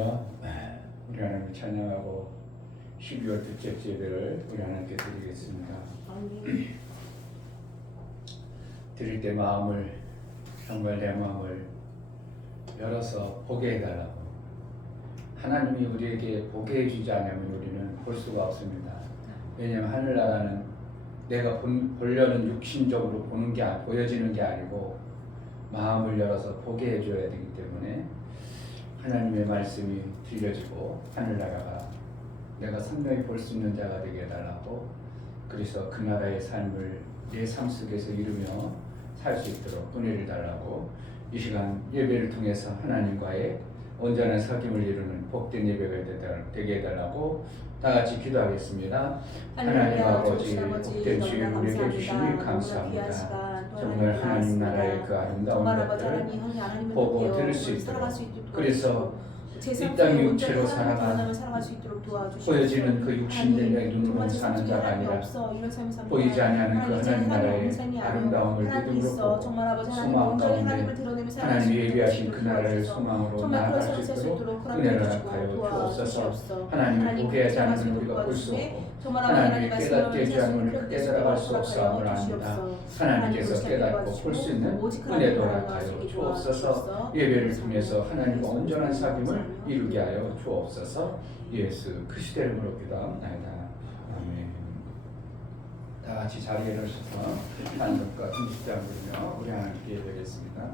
할렐루야. 우리 하나님 찬양하고 12월 둘째 예배를 우리 하나님께 드리겠습니다. 드릴 때 마음을 정말 내 마음을 열어서 보게 해달라고. 하나님이 우리에게 보게 해주지 않으면 우리는 볼 수가 없습니다. 왜냐하면 하늘나라는 내가 보려는 육신적으로 보는 게 보여지는 게 아니고 마음을 열어서 보게 해줘야 되기 때문에 하나님의 말씀이 들려지고 하늘나라가 내가 선명히 볼 수 있는 자가 되게 해달라고. 그래서 그 나라의 삶을 내 삶 속에서 이루며 살 수 있도록 은혜를 달라고. 이 시간 예배를 통해서 하나님과의 온전한 사귐을 이루는 복된 예배가 되게 해달라고 다 같이 기도하겠습니다. 하나님 아버지, 복된 주일 우리에게 주시니 감사합니다. 정말 하나님 나라의 그 아름다운 것들을 보고 들을 수 있도록, 그래서 이 땅의 육체로 살아가 보여지는 그 육신된 내 눈으로 사는 자가 아니라 보이지 아니하는 그 하나님 나라의 아름다움을 믿음으로 보고 소망 가운데 하나님이 예비하신 그 나라를 소망으로 나아갈 수 있도록 은혜를 하여 주옵소서. 하나님이 보게 하지 않으면 우리가 볼 수 없고 하나님이 깨닫게 하지 않으면 우리가 깨달아갈 수 없사함을 압니다. 하나님께서 깨닫고 볼 수 있는 은혜도 허락하여 주옵소서. 예배를 통해서 하나님과 온전한 사귐을 이루게 하여 주옵소서. 예수 그리스도 이름으로 기도합니다. 아멘. 다 같이 자리에 일어서서 한국과 중식장 부르며 우리 하나님께 예배하겠습니다.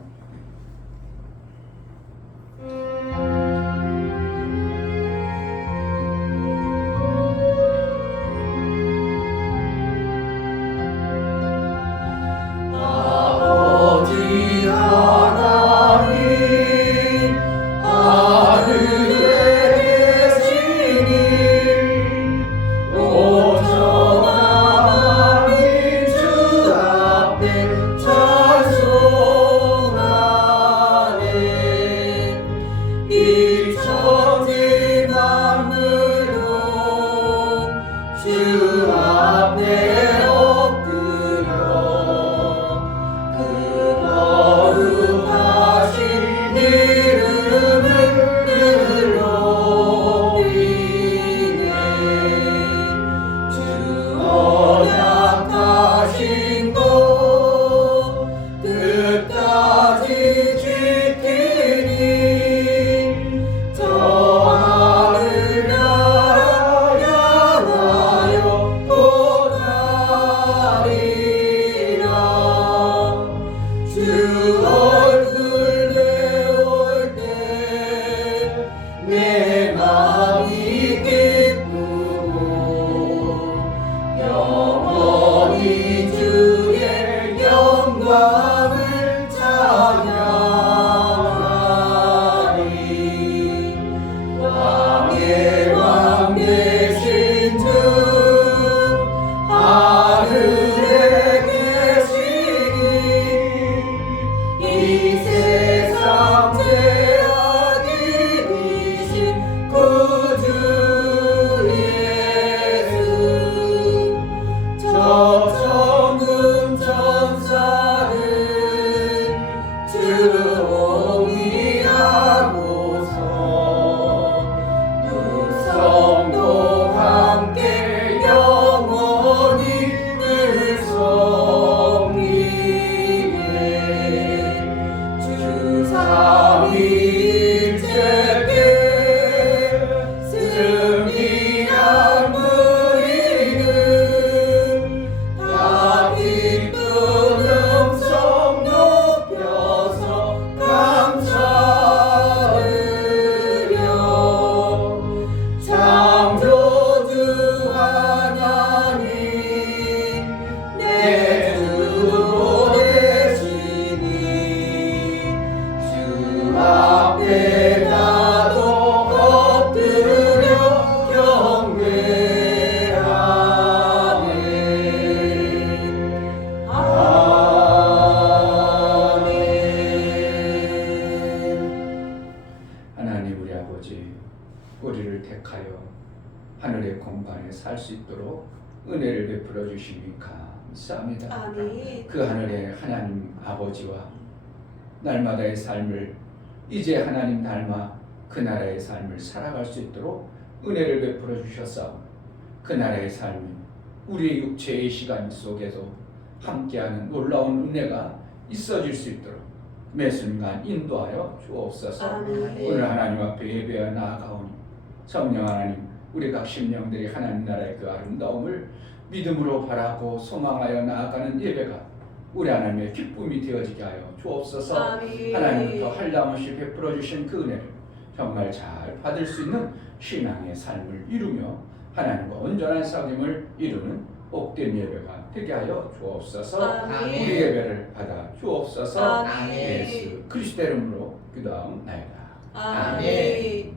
우리를 택하여 하늘의 공간에 살 수 있도록 은혜를 베풀어 주시니 감사합니다. 아멘. 그 하늘의 하나님 아버지와 날마다의 삶을 이제 하나님 닮아 그 나라의 삶을 살아갈 수 있도록 은혜를 베풀어 주셨사오니 그 나라의 삶이 우리의 육체의 시간 속에서 함께하는 놀라운 은혜가 있어질 수 있도록 매 순간 인도하여 주옵소서. 아멘. 오늘 하나님 앞에 예배하여 나아가오니 성령 하나님, 우리 각 심령들이 하나님 나라의 그 아름다움을 믿음으로 바라고 소망하여 나아가는 예배가 우리 하나님의 기쁨이 되어지게 하여 주옵소서. 아멘. 하나님부터 한량없이 베풀어 주신 그 은혜를 정말 잘 받을 수 있는 신앙의 삶을 이루며 하나님과 온전한 싸움을 이루는 복된 예배가 되게 하여 주옵소서. 아멘. 우리 예배를 받아 주옵소서. 아멘. 예수 그리스도의 이름으로 기도하옵나이다. 아멘.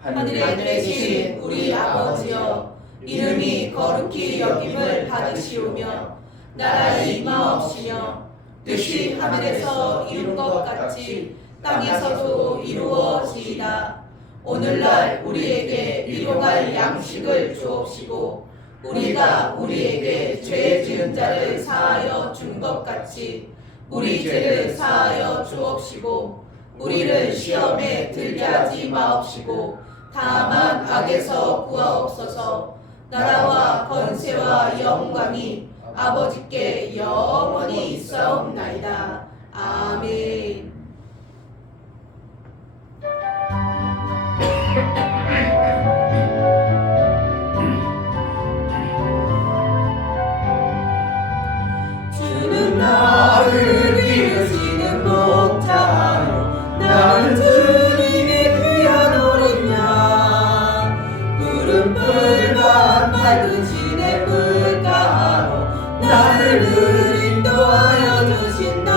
하늘에 계신 우리 아버지여, 이름이 거룩히 여김을 받으시오며 나라의 임하옵시며 뜻이 하늘에서 이룬 것 같이 땅에서도 이루어지이다. 오늘날 우리에게 일용할 양식을 주옵시고 우리가 우리에게 죄 지은 자를 사하여 준 것 같이 우리 죄를 사하여 주옵시고 우리를 시험에 들게 하지 마옵시고 다만 악에서 구하옵소서. 나라와 권세와 영광이 아버지께 영원히 있사옵나이다. 아멘. 주는 나를 기르시는 목자요, 나는 주님의 귀한 어린 양. 푸른 풀과 맑은 시내 물가로 나를 늘 인도하여 주신다.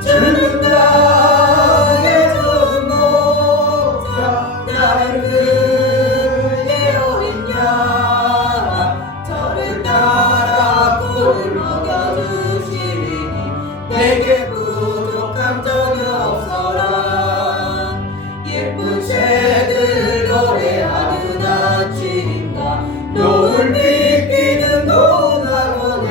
주는 나의 좋은 목자, 나는 그의 어린 양. 저를 따라 꿀을 먹여주시니 내게 부족함 전혀 없어라. 예쁜 새들 노래하는 아침과 노을 비비는 노나원에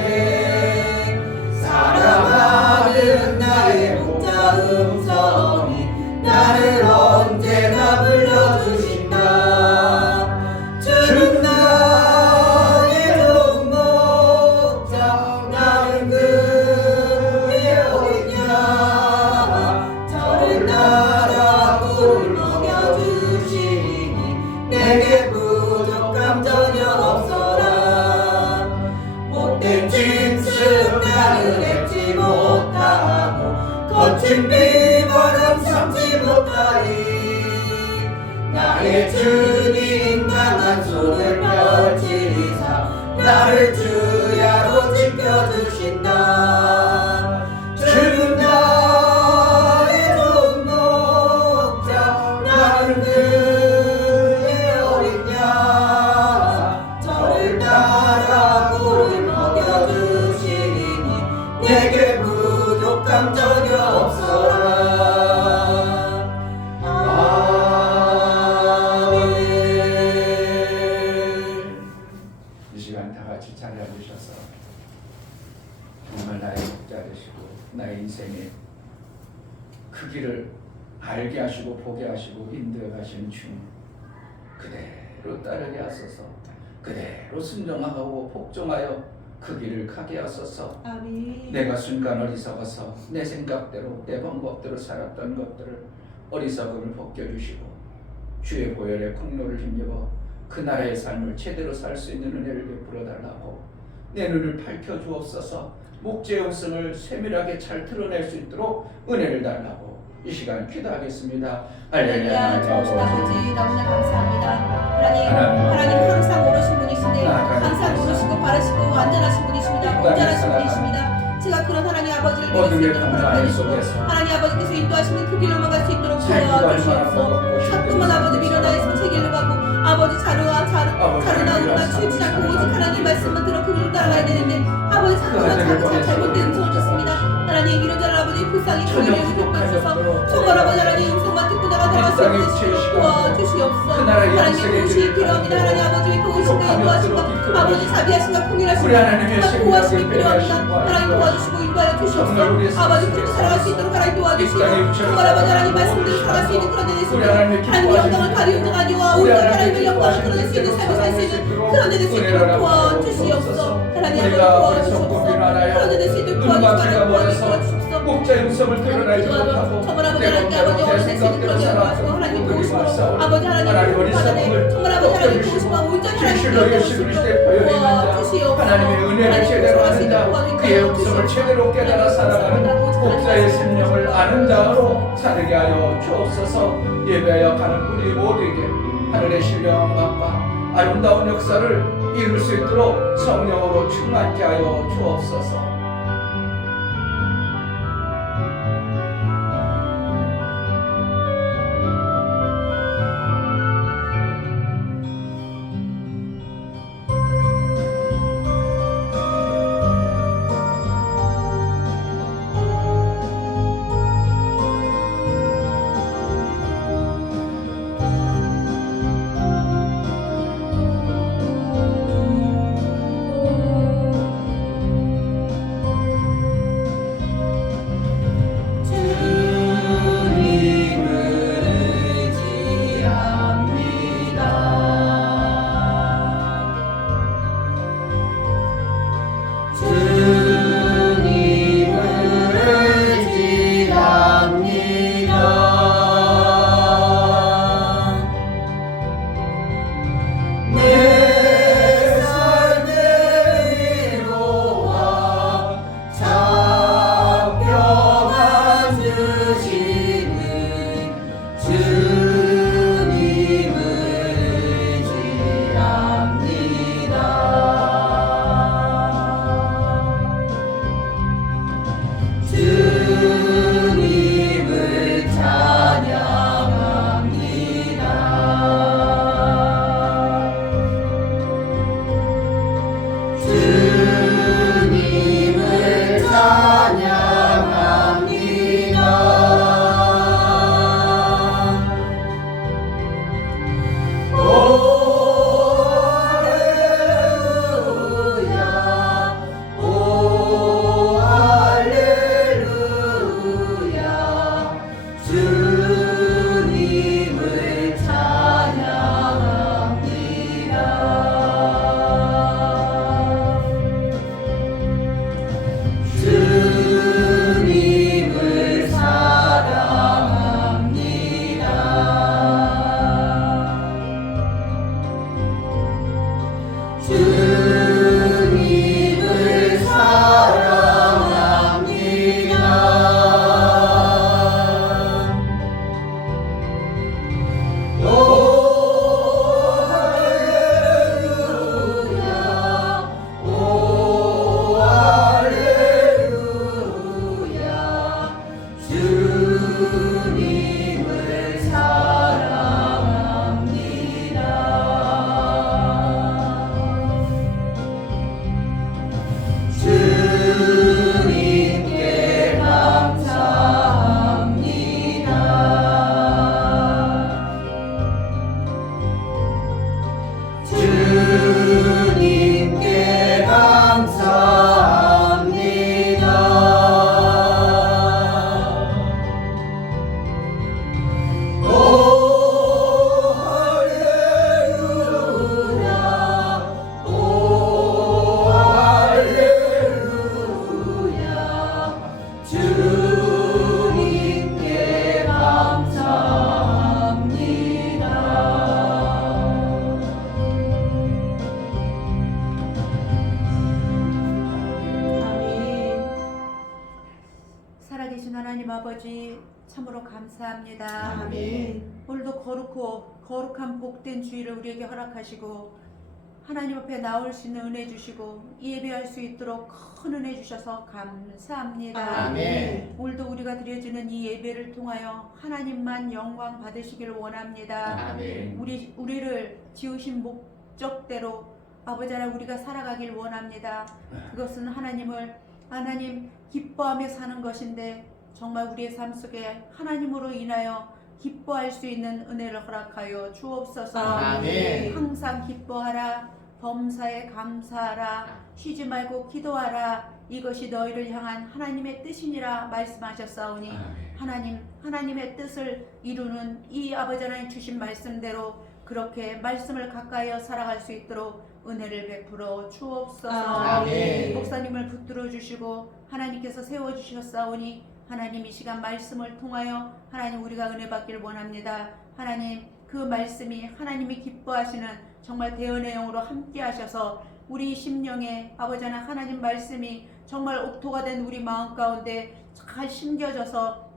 사랑하는 나의 목자 음성이 나를 언제나 불러주신다. 주는 나의 좋은 목자, 나는 그의 어린 양. 저를 따라 꿀을 먹여주시니 내게 부족함 전혀 없어라. 못된 짐승 나를 밟지 못하고 거친 비바람 삼지 못하리. 나의 주님 강한 손을 펼치사 나를 주야로 지켜주신다. 주는 나의 좋은 목자, 나는 그의 어린 양. 저를 따라 꿀을 먹여주시니 내게 부족함 전혀 없어라. 이 시간 다 같이 자리해 주셔서 정말 나의 목자 되시고 나의 인생의 크기를 알게 하시고 보게 하시고 인도해 가시는 주님, 그대로 따르게 하소서. 그대로 순종하고 복종하여 그 길을 가게 하소서. 아멘. 내가 순간 어리석어서 내 생각대로 내 방법대로 살았던 것들을 어리석음을 벗겨주시고 주의 보혈의 공로를 힘입어 그 나라의 삶을 제대로 살 수 있는 은혜를 베풀어 달라고 내 눈을 밝혀주옵소서. 목재의 음성을 세밀하게 잘 드러낼 수 있도록 은혜를 달라고 이 시간 기도하겠습니다. 할렐루야. 좋으신 아버지 너무나 감사합니다. 하나님 하나님 항상 오르신 분이신데 항상 오르시고 바르시고 완전하신 분이십니다. 온전하신 분이십니다. 제가 그런 하나님 아버지를 믿을 수 있도록 허락해주시고 하나님 아버지께서 인도하시는 그 길로 나갈 수 있도록 도와주시옵소서. 자꾸만 아버지 밀어나에서 제 길로 가고 아버지 자루 나오거나 취지 않고 오직 하나님 말씀만 들어 그 길을 따라가야 되는데 아버지 자꾸만 잘못된 음성을 듣습니다. 하나님 이런 자를 아버지 불쌍히 그들을 회복하셔서 총괄 아버지 하나님 음성만 듣고 나가 들어갈 수 인도하시고 도와주시옵소서. 그 나라의 하나님 세계를 도우심이 필요합니다. 하나님 아버지 도우심과 인도하시고 아버지 자비하신가 풍요하신가 우리 하나님의 정말 도와심이 생명을 필요합니다. 배려하시고 하나님 도와주시고 인도하여 주시옵소서. 아버지 그렇게 살아갈 수 있도록 하나님 도와주시고 정말 아버지 하나님 말씀대로 살아갈 수 있는 그런 데 되시고 하나님 영광을 가리우는 아니와 오직 하나님의 영광을 드러낼 수 있는 삶을 살 수 있는 그런 데 될 수 있도록 도와주시옵소서. 하나님 아버지 도와주시옵소서. 그런 데 될 수 있도록 도와주시옵소서. 목자의 음성을 들으라지 못하고 정말 아버지 하나님께 아버지 어린 될 수 있는 그런 데 도와주시고 하나님 도우시고 아버지 하나님 받아내 정말 아버지 하나님 도우시고 온전히 진실로 예수 그리스도의 표현이 있는 자 하나님의 은혜를 제대로 아는 자 그의 음성을 제대로 깨달아 살아가는 목자의 생명을 아는 자로 살게 하여 주옵소서. 예배하여 가는 우리 모두에게 하늘의 신령함과 아름다운 역사를 이룰 수 있도록 성령으로 충만케 하여 주옵소서. 참으로 감사합니다. 아멘. 오늘도 거룩한 복된 주일을 우리에게 허락하시고 하나님 앞에 나올 수 있는 은혜 주시고 예배할 수 있도록 큰 은혜 주셔서 감사합니다. 아멘. 오늘도 우리가 드려지는 이 예배를 통하여 하나님만 영광 받으시기를 원합니다. 아멘. 우리를 지으신 목적대로 아버지 하나님 우리가 살아가길 원합니다. 그것은 하나님 기뻐하며 사는 것인데 정말 우리의 삶 속에 하나님으로 인하여 기뻐할 수 있는 은혜를 허락하여 주옵소서. 아멘. 항상 기뻐하라. 범사에 감사하라. 쉬지 말고 기도하라. 이것이 너희를 향한 하나님의 뜻이니라 말씀하셨사오니 하나님의 뜻을 이루는 이 아버지 하나님 주신 말씀대로 그렇게 말씀을 가까이어 살아갈 수 있도록 은혜를 베풀어 주옵소서. 아멘. 목사님을 붙들어 주시고 하나님께서 세워 주셨사오니 하나님 이 시간 말씀을 통하여 하나님 우리가 은혜 받기를 원합니다. 하나님 그 말씀이 하나님이 기뻐하시는 정말 대언의 영으로 함께 하셔서 우리 심령에 아버지 하나님 말씀이 정말 옥토가 된 우리 마음 가운데 잘 심겨져서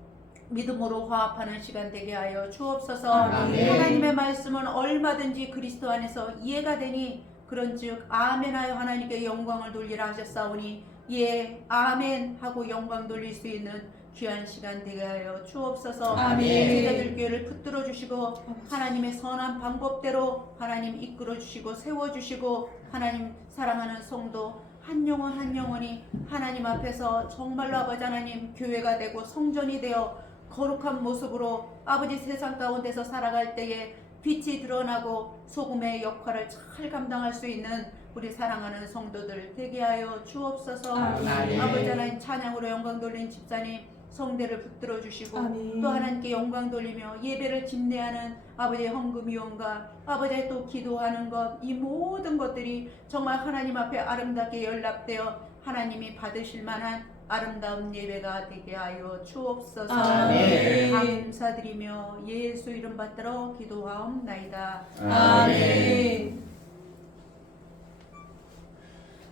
믿음으로 화합하는 시간 되게 하여 주옵소서. 아멘. 하나님의 말씀은 얼마든지 그리스도 안에서 이해가 되니 그런즉 아멘하여 하나님께 영광을 돌리라 하셨사오니 예 아멘 하고 영광 돌릴 수 있는 귀한 시간 되게 하여 주옵소서. 아멘. 제자들 교회를 붙들어 주시고 하나님의 선한 방법대로 하나님 이끌어 주시고 세워 주시고 하나님 사랑하는 성도 한 영혼 한 영혼이 하나님 앞에서 정말로 아버지 하나님 교회가 되고 성전이 되어 거룩한 모습으로 아버지 세상 가운데서 살아갈 때에 빛이 드러나고 소금의 역할을 잘 감당할 수 있는 우리 사랑하는 성도들 되게 하여 주옵소서. 아멘. 아버지 하나님 찬양으로 영광 돌린 집사님 성대를 붙들어 주시고 아멘. 또 하나님께 영광 돌리며 예배를 집례하는 아버지의 헌금위원과 아버지의 또 기도하는 것 이 모든 것들이 정말 하나님 앞에 아름답게 연락되어 하나님이 받으실 만한 아름다운 예배가 되게 하여 주옵소서. 아멘. 감사드리며 예수 이름 받들어 기도하옵나이다. 아멘.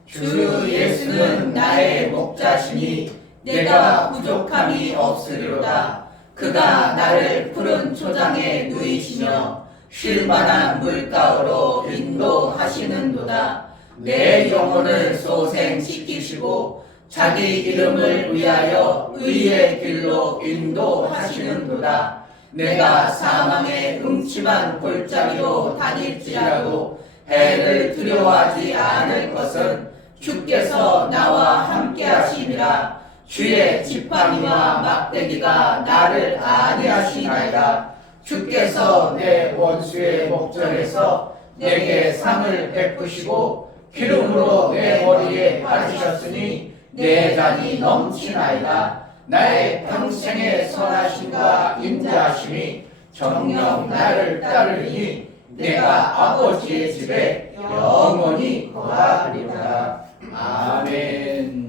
주 예수는 나의 목자시니 내가 부족함이 없으리로다. 그가 나를 푸른 초장에 누이시며 쉴만한 물가로 인도하시는도다. 내 영혼을 소생시키시고 자기 이름을 위하여 의의 길로 인도하시는도다. 내가 사망의 음침한 골짜기로 다닐지라도 해를 두려워하지 않을 것은 주께서 나와 함께 하심이라. 주의 지팡이와 막대기가 나를 안위하시나이다. 주께서 내 원수의 목전에서 내게 상을 베푸시고 기름으로 내 머리에 바르셨으니 내 잔이 넘치나이다. 나의 평생의 선하심과 인자하심이 정녕 나를 따르니 내가 아버지의 집에 영원히 거하리로다. 아멘.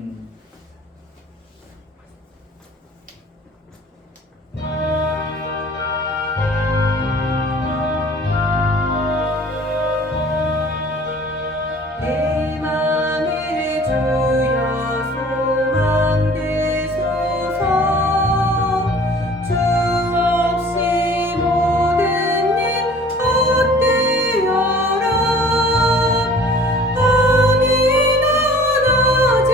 내 맘에 주여 소망 되소서. 주 없이 모든 일 헛되어라. 밤이 낮아질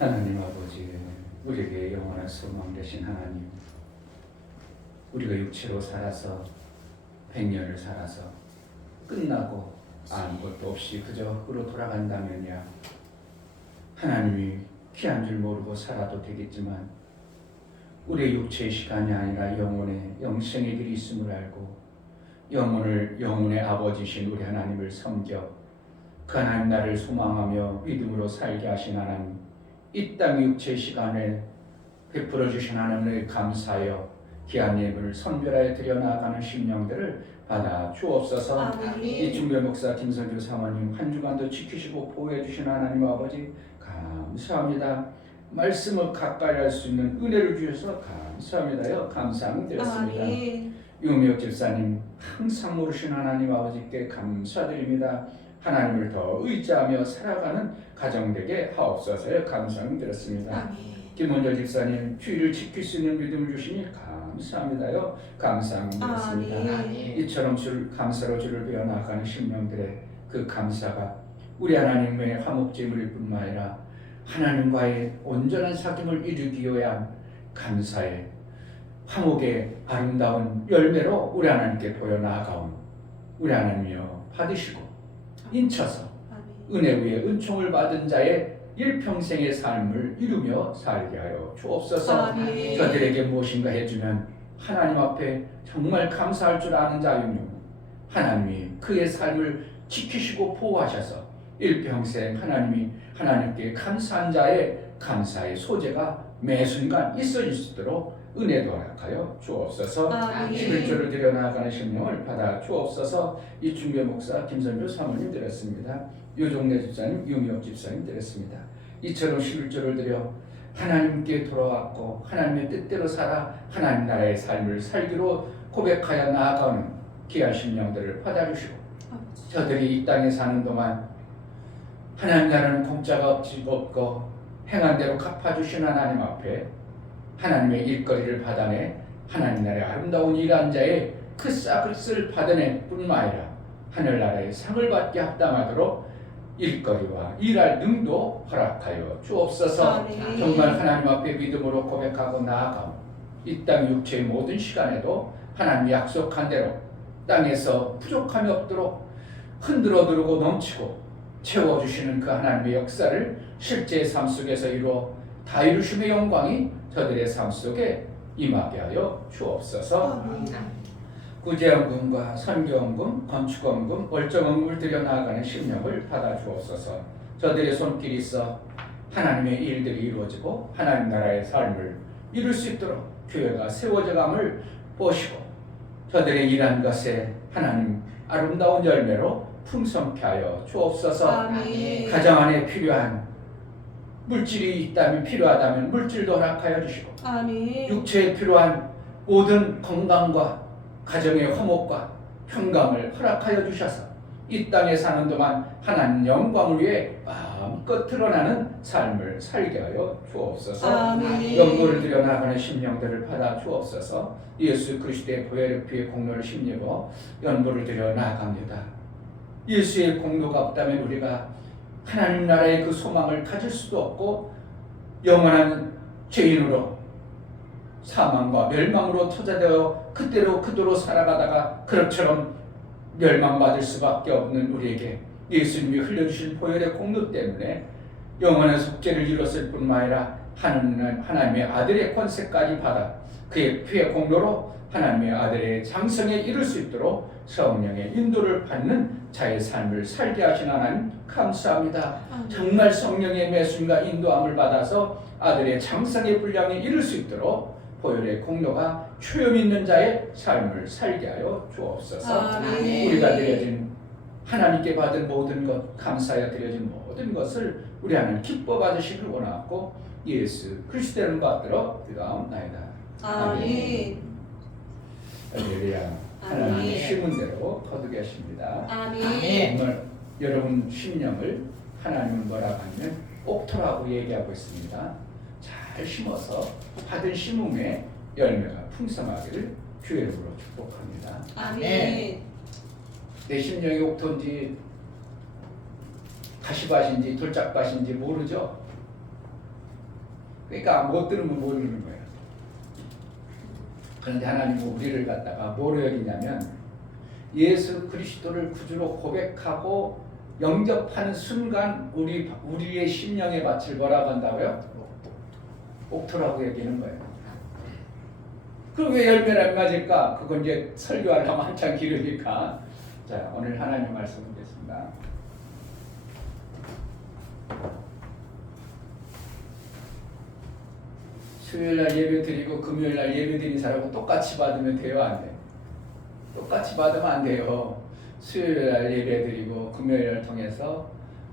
하나님 아버지, 우리에게 영원한 소망 되신 하나님, 우리가 육체로 살아서 100년을 살아서 끝나고 아무것도 없이 그저 흙으로 돌아간다면야 하나님이 귀한 줄 모르고 살아도 되겠지만 우리의 육체의 시간이 아니라 영혼의 영생의 길이 있음을 알고 영혼의 아버지신 우리 하나님을 섬겨 그 하나님 나를 소망하며 믿음으로 살게 하신 하나님, 이 땅의 육체의 시간에 베풀어 주신 하나님을 감사하여 귀한 예물을 선별하여 드려 나아가는 심령들을 받아 주옵소서. 아멘. 이중배 목사 김선주 사모님 한 주간도 지키시고 보호해 주신 하나님 아버지 감사합니다. 말씀을 가까이 할 수 있는 은혜를 주셔서 감사합니다요. 감사드렸습니다. 아멘. 유미혁 집사님 항상 모르신 하나님 아버지께 감사드립니다. 하나님을 더 의지하며 살아가는 가정 되게 하옵소서요. 감사드렸습니다. 아멘. 김원절 집사님 주의를 지킬 수 있는 믿음을 주시니 감사합니다요. 감사드렸습니다. 아멘. 이처럼 감사로 주를 배워 나가는 심령들의 그 감사가 우리 하나님의 화목제물일 뿐만 아니라 하나님과의 온전한 사귐을 이루기 위한 감사의 화목의 아름다운 열매로 우리 하나님께 보여 나아가온 우리 하나님이여 받으시고 인쳐서 은혜 위에 은총을 받은 자의 일평생의 삶을 이루며 살게 하여 주옵소서. 아멘. 저들에게 무엇인가 해주면 하나님 앞에 정말 감사할 줄 아는 자유는 하나님이 그의 삶을 지키시고 보호하셔서 일평생 하나님께 감사한 자의 감사의 소재가 매 순간 있어질 수 있도록 은혜도 허락하여 주옵소서. 아멘. 11조를 드려 나아가는 심령을 받아 주옵소서. 이중배 목사 김선주 사모님 드렸습니다. 유종래 집사님 유미혁 집사님 드렸습니다. 이처럼 11조를 드려 하나님께 돌아왔고 하나님의 뜻대로 살아 하나님 나라의 삶을 살기로 고백하여 나아가는 귀한 심령들을 받아주시고 저들이 이 땅에 사는 동안 하나님 나라는 공짜가 없고 행한 대로 갚아주신 하나님 앞에 하나님의 일거리를 받아내 하나님 나라의 아름다운 일한 자의 그 싹을 받아낼 뿐만 아니라 하늘나라의 상을 받게 합당하도록 일거리와 일할 능도 허락하여 주옵소서. 아멘. 정말 하나님 앞에 믿음으로 고백하고 나아가고 이 땅 육체의 모든 시간에도 하나님이 약속한 대로 땅에서 부족함이 없도록 흔들어 두르고 넘치고 채워주시는 그 하나님의 역사를 실제 삶 속에서 이루어 다 이루심의 영광이 저들의 삶 속에 임하게 하여 주옵소서. 구제헌금과 선교헌금, 건축헌금, 월정헌금을 드려 나아가는 심령을 받아 주옵소서. 저들의 손길이 있어 하나님의 일들이 이루어지고 하나님 나라의 삶을 이룰 수 있도록 교회가 세워져감을 보시고 저들의 일한 것에 하나님 아름다운 열매로 풍성케 하여 주옵소서. 아멘. 가정 안에 필요한 물질이 있다면 필요하다면 물질도 허락하여 주시고 아멘. 육체에 필요한 모든 건강과 가정의 화목과 평강을 허락하여 주셔서 이 땅에 사는 동안 하나님 영광을 위해 마음껏 드러나는 삶을 살게 하여 주옵소서. 아멘. 연고를 드려 나가는 심령들을 받아 주옵소서. 예수 그리스도의 보혈의 피의 공로를 힘입어 연고를 드려 나아갑니다. 예수의 공로가 없다면 우리가 하나님 나라의 그 소망을 가질 수도 없고 영원한 죄인으로 사망과 멸망으로 투자되어 그대로 살아가다가 그럭처럼 멸망받을 수밖에 없는 우리에게 예수님이 흘려주신 보혈의 공로 때문에 영원한 속죄를 이뤘을 뿐만 아니라 하나님의 아들의 권세까지 받아 그의 피의 공로로 하나님의 아들의 장성에 이를 수 있도록 성령의 인도를 받는 자의 삶을 살게 하신 하나님 감사합니다. 정말 성령의 매 순간 인도함을 받아서 아들의 장성의 분량에 이를 수 있도록 보혈의 공로가 초염 있는 자의 삶을 살게 하여 주옵소서. 아멘. 우리가 드려진 하나님께 받은 모든 것, 감사하여 드려진 모든 것을 우리 하나님 기뻐 받으시길 원하고 예수 그리스도를 받들어 기도하옵나이다. 아멘. 할렐루야. 하나님의 아멘. 심은 대로 거두겠습니다. 아멘. 정말 여러분 심령을 하나님은 뭐라고 하면 옥토라고 얘기하고 있습니다. 잘 심어서 받은 심음의 열매가 풍성하기를 주의 이름으로 축복합니다. 아멘. 내 심령이 옥토인지 가시밭인지 돌짝밭인지 모르죠. 그러니까 못 들으면 모르는 거예요. 그런데 하나님은 우리를 갖다가 뭐로 여기냐면 예수 그리스도를 구주로 고백하고 영접하는 순간 우리의 심령의 밭을 뭐라고 한다고요? 옥토라고 여기는 거예요. 그럼 왜 열매를 안 맞을까? 그건 이제 설교하려면 한참 길으니까. 자, 오늘 하나님 말씀 보겠습니다. 수요일날 예배 드리고 금요일날 예배 드린 사람하고 똑같이 받으면 돼요, 안 돼요? 똑같이 받으면 안 돼요. 수요일날 예배 드리고 금요일날 통해서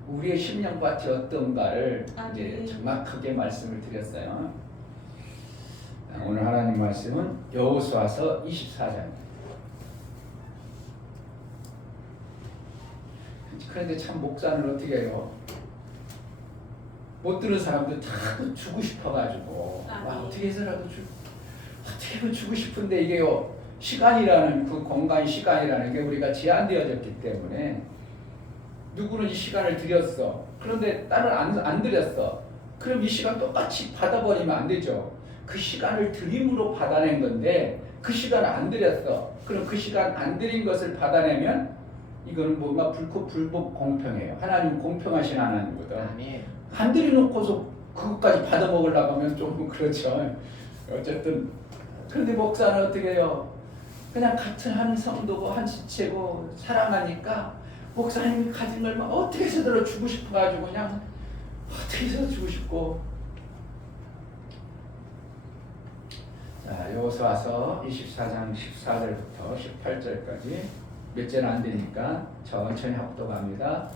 우리의 심령밭이 어떤가를 이제 정확하게 말씀을 드렸어요. 오늘 하나님 말씀은 여호수아서 24장입니다. 그런데 참 목사는 어떻게 해요? 못 들은 사람들 자꾸 주고 싶어가지고 어떻게 해서라도 어떻게든 주고 싶은데 이게요 시간이라는 그 공간 시간이라는 게 우리가 제한되어졌기 때문에 누구는 이 시간을 드렸어. 그런데 딸은 안 드렸어. 그럼 이 시간 똑같이 받아버리면 안 되죠. 그 시간을 드림으로 받아낸 건데 그 시간을 안 드렸어. 그럼 그 시간 안 드린 것을 받아내면 이거는 뭔가 불법 공평해요. 하나님 공평하신 하나님거든. 안 드려놓고서 그것까지 받아먹으려고 하면 조금 그렇죠. 어쨌든 그런데 목사는 어떻게 해요? 그냥 같은 한 성도고 한 지체고 사랑하니까 목사님이 가진 걸 막 어떻게 해서든 주고 싶어가지고 그냥 어떻게 해서 주고 싶고. 자, 여호수아서 24장 14절부터 18절까지 몇 절은 안 되니까 천천히 합독합니다.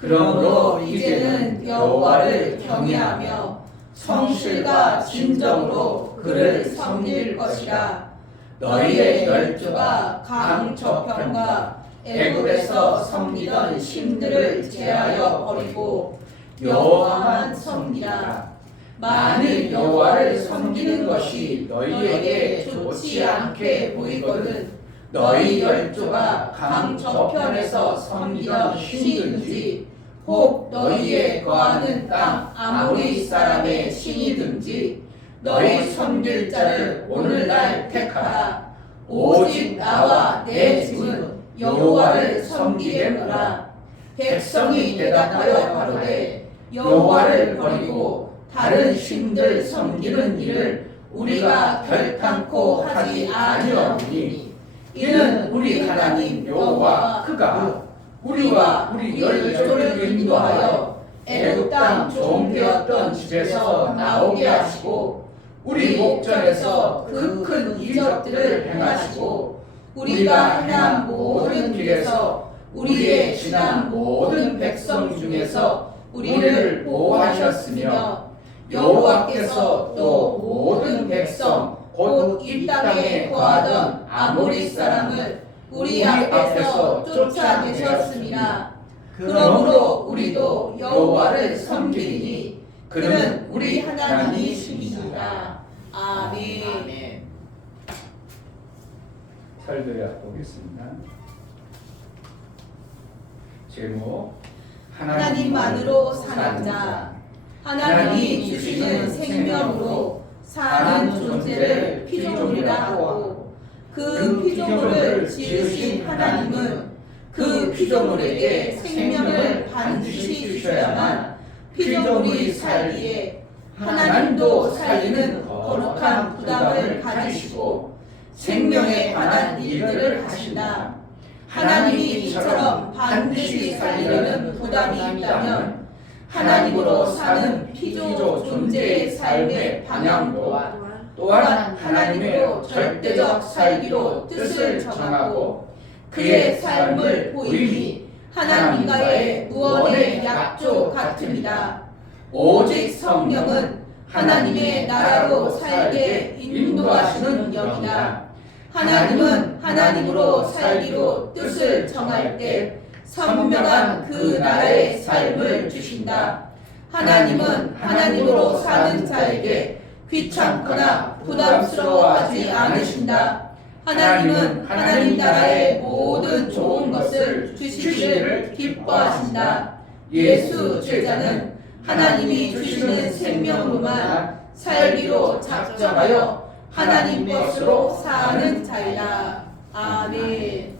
그러므로 이제는 여호와를 경외하며 성실과 진정으로 그를 섬길 것이라. 너희의 열조가 강 저편과 애굽에서 섬기던 신들을 제하여 버리고 여호와만 섬기라. 만일 여호와를 섬기는 것이 너희에게 좋지 않게 보이거든 너희 열조가 강 저편에서 섬기던 신이든지 혹 너희의 거하는 땅 아모리 사람의 신이든지 너희 섬길 자를 오늘날 택하라. 오직 나와 내 집은 여호와를 섬기겠노라. 백성이 대답하여 가로되 여호와를 버리고 다른 신들 섬기는 일을 우리가 결탄코 하지 아니하오니 이는 우리 하나님 여호와 그가 우리와 우리 열조를 인도하여 애굽 땅 종되었던 집에서 나오게 하시고 우리 목전에서 그 큰 이적들을 행하시고 우리가 행한 모든 길에서 우리의 지난 모든 백성 중에서 우리를 보호하셨으며 여호와께서 또 모든 백성 곧 이 땅에 거하던 아모리 사람을 우리 앞에서 쫓아내셨습니다. 그러므로 우리도 여호와를 섬기리니 그는 우리 하나님이십니다. 아멘. 설교약 보겠습니다. 제목 하나님만으로 사는 자. 하나님이 주시는 생명으로 사는 존재를 피조물이라 하고 그 피조물을 지으신 하나님은 그 피조물에게 생명을 반드시 주셔야만 피조물이 살기에 하나님도 살리는 거룩한 부담을 가지시고 생명에 관한 일들을 하신다. 하나님이 이처럼 반드시 살리려는 부담이 있다면 하나님으로 사는 피조 존재의 삶의 방향도 또한 하나님의 절대적 살기로 뜻을 정하고 그의 삶을 보임이 하나님과의 무언의 약조 같습니다. 오직 성령은 하나님의 나라로 살게 인도하시는 영이다. 하나님은 하나님으로 살기로 뜻을 정할 때 선명한 그 나라의 삶을 주신다. 하나님은 하나님으로 사는 자에게 귀찮거나 부담스러워하지 않으신다. 하나님은 하나님 나라의 모든 좋은 것을 주시기를 기뻐하신다. 예수 제자는 하나님이 주시는 생명으로만 살기로 작정하여 하나님 것으로 사는 자이다. 아멘.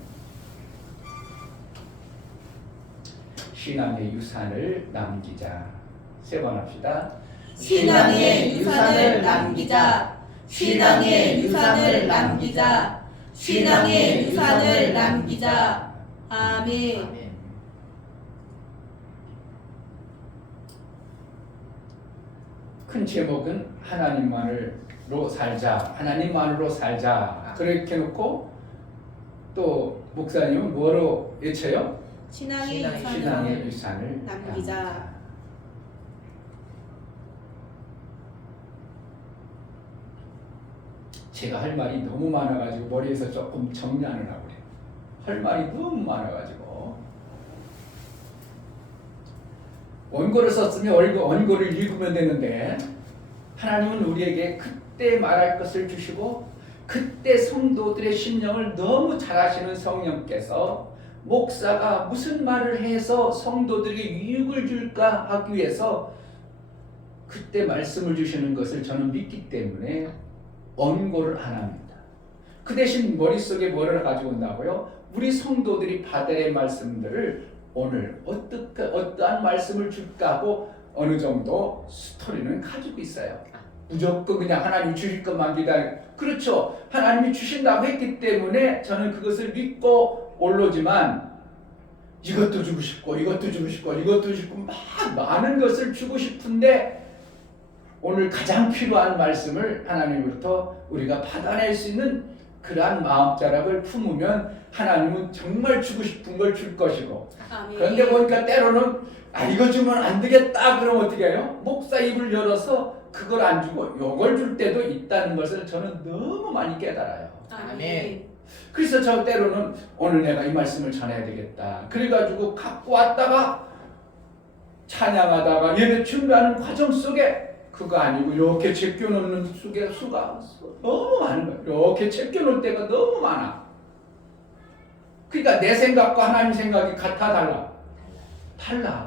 신앙의 유산을 남기자. 세 번 합시다. 신앙의 유산을 남기자. 신앙의 유산을 남기자. 신앙의 유산을 남기자. 아멘. 아멘. 큰 제목은 하나님만으로 살자. 하나님만으로 살자. 그렇게 놓고 또 목사님은 뭐로 외쳐요? 신앙의 신앙의 유산을 유산을 남기자. 제가 할 말이 너무 많아가지고 머리에서 조금 정리하느라고 그래요. 할 말이 너무 많아가지고 원고를 썼으면 원고를 읽으면 되는데 하나님은 우리에게 그때 말할 것을 주시고 그때 성도들의 심령을 너무 잘 아시는 성령께서 목사가 무슨 말을 해서 성도들에게 유익을 줄까 하기 위해서 그때 말씀을 주시는 것을 저는 믿기 때문에 원고를 안 합니다. 그 대신 머릿속에 뭐를 가지고 온다고요? 우리 성도들이 받아야 할 말씀들을 오늘 어떠한 말씀을 줄까 하고 어느 정도 스토리는 가지고 있어요. 무조건 그냥 하나님이 주실 것만 기다려. 그렇죠. 하나님이 주신다고 했기 때문에 저는 그것을 믿고 올로지만 이것도 주고 싶고 이것도 주고 싶고 이것도 주고 싶고 막 많은 것을 주고 싶은데 오늘 가장 필요한 말씀을 하나님으로부터 우리가 받아낼 수 있는 그러한 마음자락을 품으면 하나님은 정말 주고 싶은 걸 줄 것이고 아멘. 그런데 보니까 때로는 이거 주면 안 되겠다 그러면 어떻게 해요? 목사 입을 열어서 그걸 안 주고 요걸 줄 때도 있다는 것을 저는 너무 많이 깨달아요. 아멘. 그래서 저 때로는 오늘 내가 이 말씀을 전해야 되겠다 그래가지고 갖고 왔다가 찬양하다가 예배 준비하는 과정 속에 그거 아니고 이렇게 제껴놓는 속에 수가 너무 많은 거예요. 이렇게 제껴놓을 때가 너무 많아. 그러니까 내 생각과 하나님 생각이 같아 달라.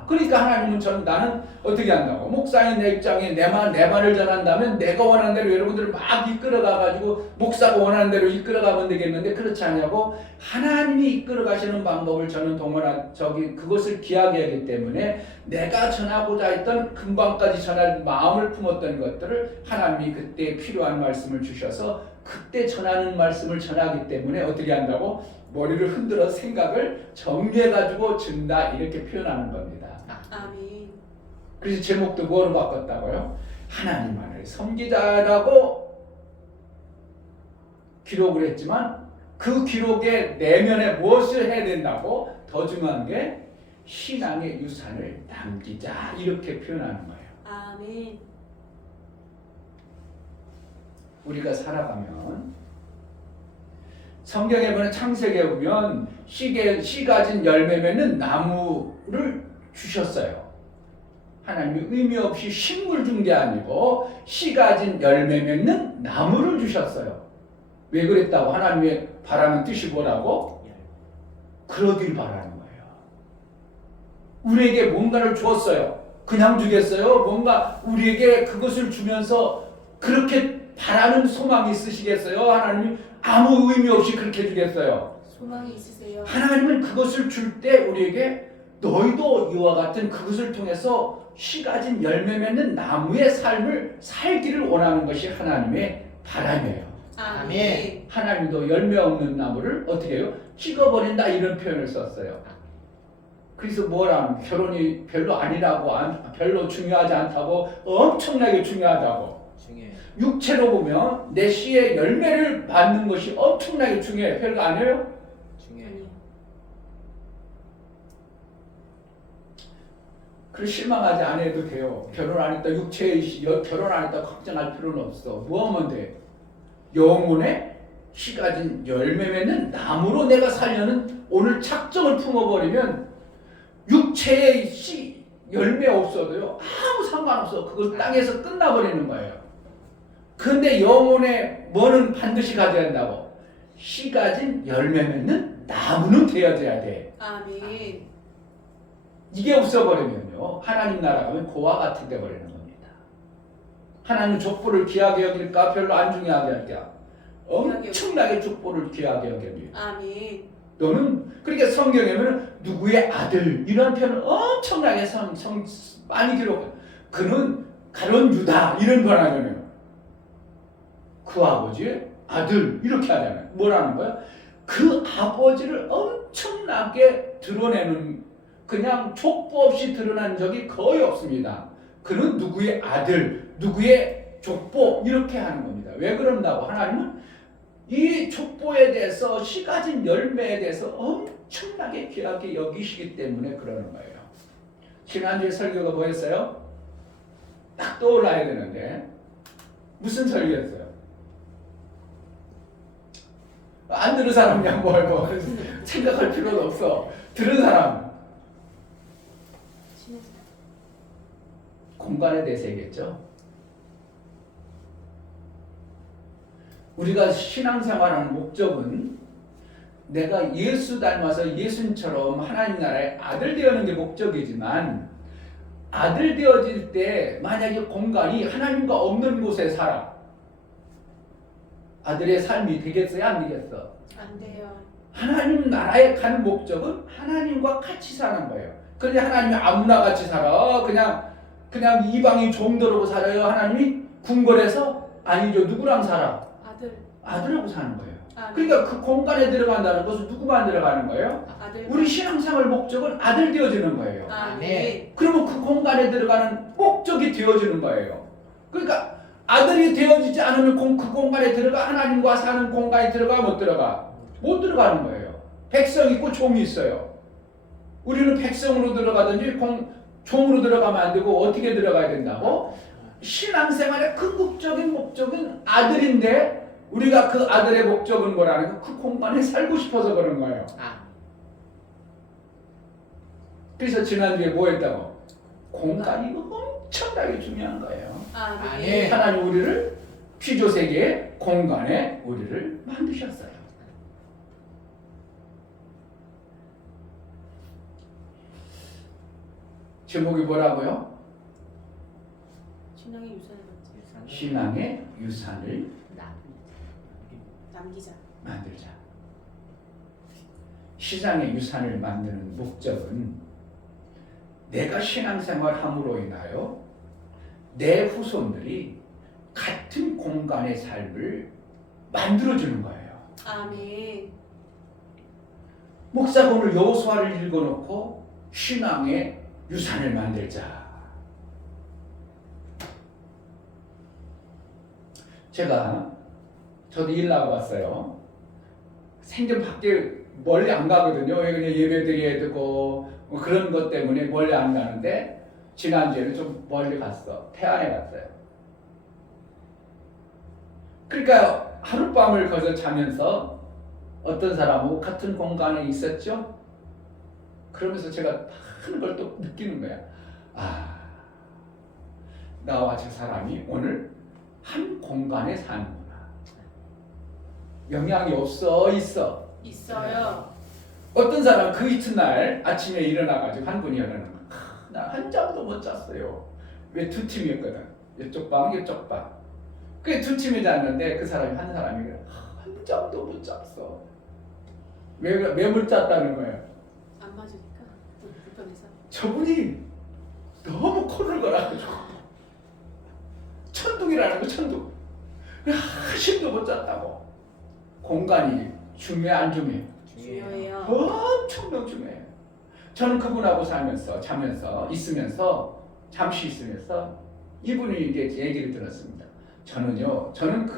그러니까 하나님은 나는 어떻게 한다고? 목사인 내 입장에 내 말을 전한다면 내가 원하는 대로 여러분들을 막 이끌어가가지고 목사가 원하는 대로 이끌어가면 되겠는데 그렇지 않냐고? 하나님이 이끌어가시는 방법을 저는 그것을 기하게 하기 때문에 내가 전하고자 했던 금방까지 전할 마음을 품었던 것들을 하나님이 그때 필요한 말씀을 주셔서 그때 전하는 말씀을 전하기 때문에 어떻게 한다고? 머리를 흔들어 생각을 정리해가지고 준다 이렇게 표현하는 겁니다. 아멘. 그래서 제목도 뭐로 바꿨다고요? 하나님만을 섬기자라고 기록을 했지만 그 기록의 내면에 무엇을 해야 된다고? 더 중요한 게 신앙의 유산을 남기자 이렇게 표현하는 거예요. 아멘. 우리가 살아가면 성경에 보면 창세기에 보면 씨 가진 열매 맺는 나무를 주셨어요. 하나님이 의미 없이 식물 준 게 아니고 씨 가진 열매 맺는 나무를 주셨어요. 왜 그랬다고? 하나님의 바라는 뜻이 뭐라고? 그러길 바라는 거예요. 우리에게 뭔가를 주었어요. 그냥 주겠어요? 뭔가 우리에게 그것을 주면서 그렇게 바라는 소망이 있으시겠어요? 하나님이 아무 의미 없이 그렇게 주겠어요? 소망이 있으세요? 하나님은 그것을 줄 때 우리에게 너희도 이와 같은 그것을 통해서 씨 가진 열매 맺는 나무의 삶을 살기를 원하는 것이 하나님의 바람이에요. 아멘. 하나님도 열매 없는 나무를 어떻게 해요? 찍어버린다 이런 표현을 썼어요. 그래서 뭐라면 결혼이 별로 아니라고 별로 중요하지 않다고 엄청나게 중요하다고 중요해요. 육체로 보면 내 씨의 열매를 받는 것이 엄청나게 중요해요. 별거 아니에요? 중요해요. 그래서 실망하지 않아도 돼요. 결혼 안 했다 결혼 안 했다 걱정할 필요는 없어. 뭐 하면 돼? 영혼에 씨 가진 열매 맺는 나무로 내가 살려는 오늘 작정을 품어버리면 육체의 씨 열매 없어도요 아무 상관없어. 그걸 땅에서 끝나버리는 거예요. 근데 영혼의 뭐는 반드시 가져야 한다고? 씨 가진 열매 맺는 나무는 되어져야 돼. 아멘. 이게 없어버리면요 하나님 나라 가면 고와 같이 돼버리는 겁니다. 하나님 족보를 귀하게 여길까? 별로 안 중요하게 할까? 엄청나게 족보를 귀하게 여깁니다. 아멘. 너는 그러니까 성경에 보면 누구의 아들 이런 표현을 엄청나게 많이 기록해. 그는 가론 유다 이런 번하잖아요. 그 아버지의 아들 이렇게 하잖아요. 뭐라는 거야? 그 아버지를 엄청나게 드러내는 그냥 족보 없이 드러난 적이 거의 없습니다. 그는 누구의 아들, 누구의 족보 이렇게 하는 겁니다. 왜 그런다고? 하나님은 이 족보에 대해서 씨 가진 열매에 대해서 엄청나게 귀하게 여기시기 때문에 그러는 거예요. 지난주에 설교가 뭐였어요? 딱 떠올라야 되는데 무슨 설교였어요? 안 들은 사람이야 뭐 생각할 필요도 없어. 들은 사람 공간에 대해서 얘기했죠. 우리가 신앙생활하는 목적은 내가 예수 닮아서 예수님처럼 하나님 나라의 아들 되어는 게 목적이지만 아들 되어질 때 만약에 공간이 하나님과 없는 곳에 살아 아들의 삶이 되겠어요? 안 되겠어? 안 돼요. 하나님 나라에 간 목적은 하나님과 같이 사는 거예요. 그런데 하나님이 아무나 같이 살아 그냥 이방인 종들하고 살아요? 하나님이 궁궐에서? 아니죠. 누구랑 살아? 아들하고 사는 거예요. 그러니까 그 공간에 들어간다는 것은 누구만 들어가는 거예요? 아들. 우리 신앙생활 목적은 아들 되어지는 거예요. 아멘. 그러면 그 공간에 들어가는 목적이 되어지는 거예요. 그러니까 아들이 되어지지 않으면 그 공간에 들어가 하나님과 사는 공간에 들어가 못 들어가? 못 들어가는 거예요. 백성 있고 종이 있어요. 우리는 백성으로 들어가든지 종으로 들어가면 안 되고 어떻게 들어가야 된다고? 신앙생활의 궁극적인 목적은 아들인데 우리가 그 아들의 목적은 뭐라는 거? 그 공간에 살고 싶어서 그런 거예요. 그래서 지난주에 뭐 했다고? 공간이 엄청나게 중요한 거예요. 아멘. 하나님 우리를 피조세계의 공간에 우리를 만드셨어요. 제목이 뭐라고요? 신앙의 유산을 받자. 신앙의 유산을 남기자. 만들자. 신앙의 유산을 만드는 목적은 내가 신앙생활함으로 인하여 내 후손들이 같은 공간의 삶을 만들어주는 거예요. 아멘. 목사가 오늘 여호수아를 읽어놓고 신앙의 유산을 만들자. 저도 일 나가봤어요. 생전 밖에 멀리 안 가거든요. 왜 그냥 예배 드려야 되고 뭐 그런 것 때문에 멀리 안 가는데 지난주에는 좀 멀리 갔어. 태안에 갔어요. 그러니까 하룻밤을 거기서 자면서 어떤 사람하고 같은 공간에 있었죠. 그러면서 제가 많은 걸 또 느끼는 거야. 나와 저 사람이 오늘 한 공간에 사는구나. 영향이 없어? 있어? 있어요. 어떤 사람은 그 이튿날 아침에 일어나가지고 한 분이 일어나는 거야. 나 한 잠도 못 잤어요. 왜 두 팀이었거든. 이쪽 방, 이쪽 방. 그게 두 팀이 잤는데 그 사람이 한 사람이 한 잠도 못 잤어. 왜 못 잤다는 거예요? 안 맞으니까 불편해서. 저분이 너무 코를 걸어가지고 천둥이라는 거 천둥. 한심도 못 잤다고. 공간이 중요해 안 중요해? 중요해요. 엄청 중요해요. 저는 그분하고 살면서 자면서 있으면서 잠시 있으면서 이분이 이제 얘기를 들었습니다. 저는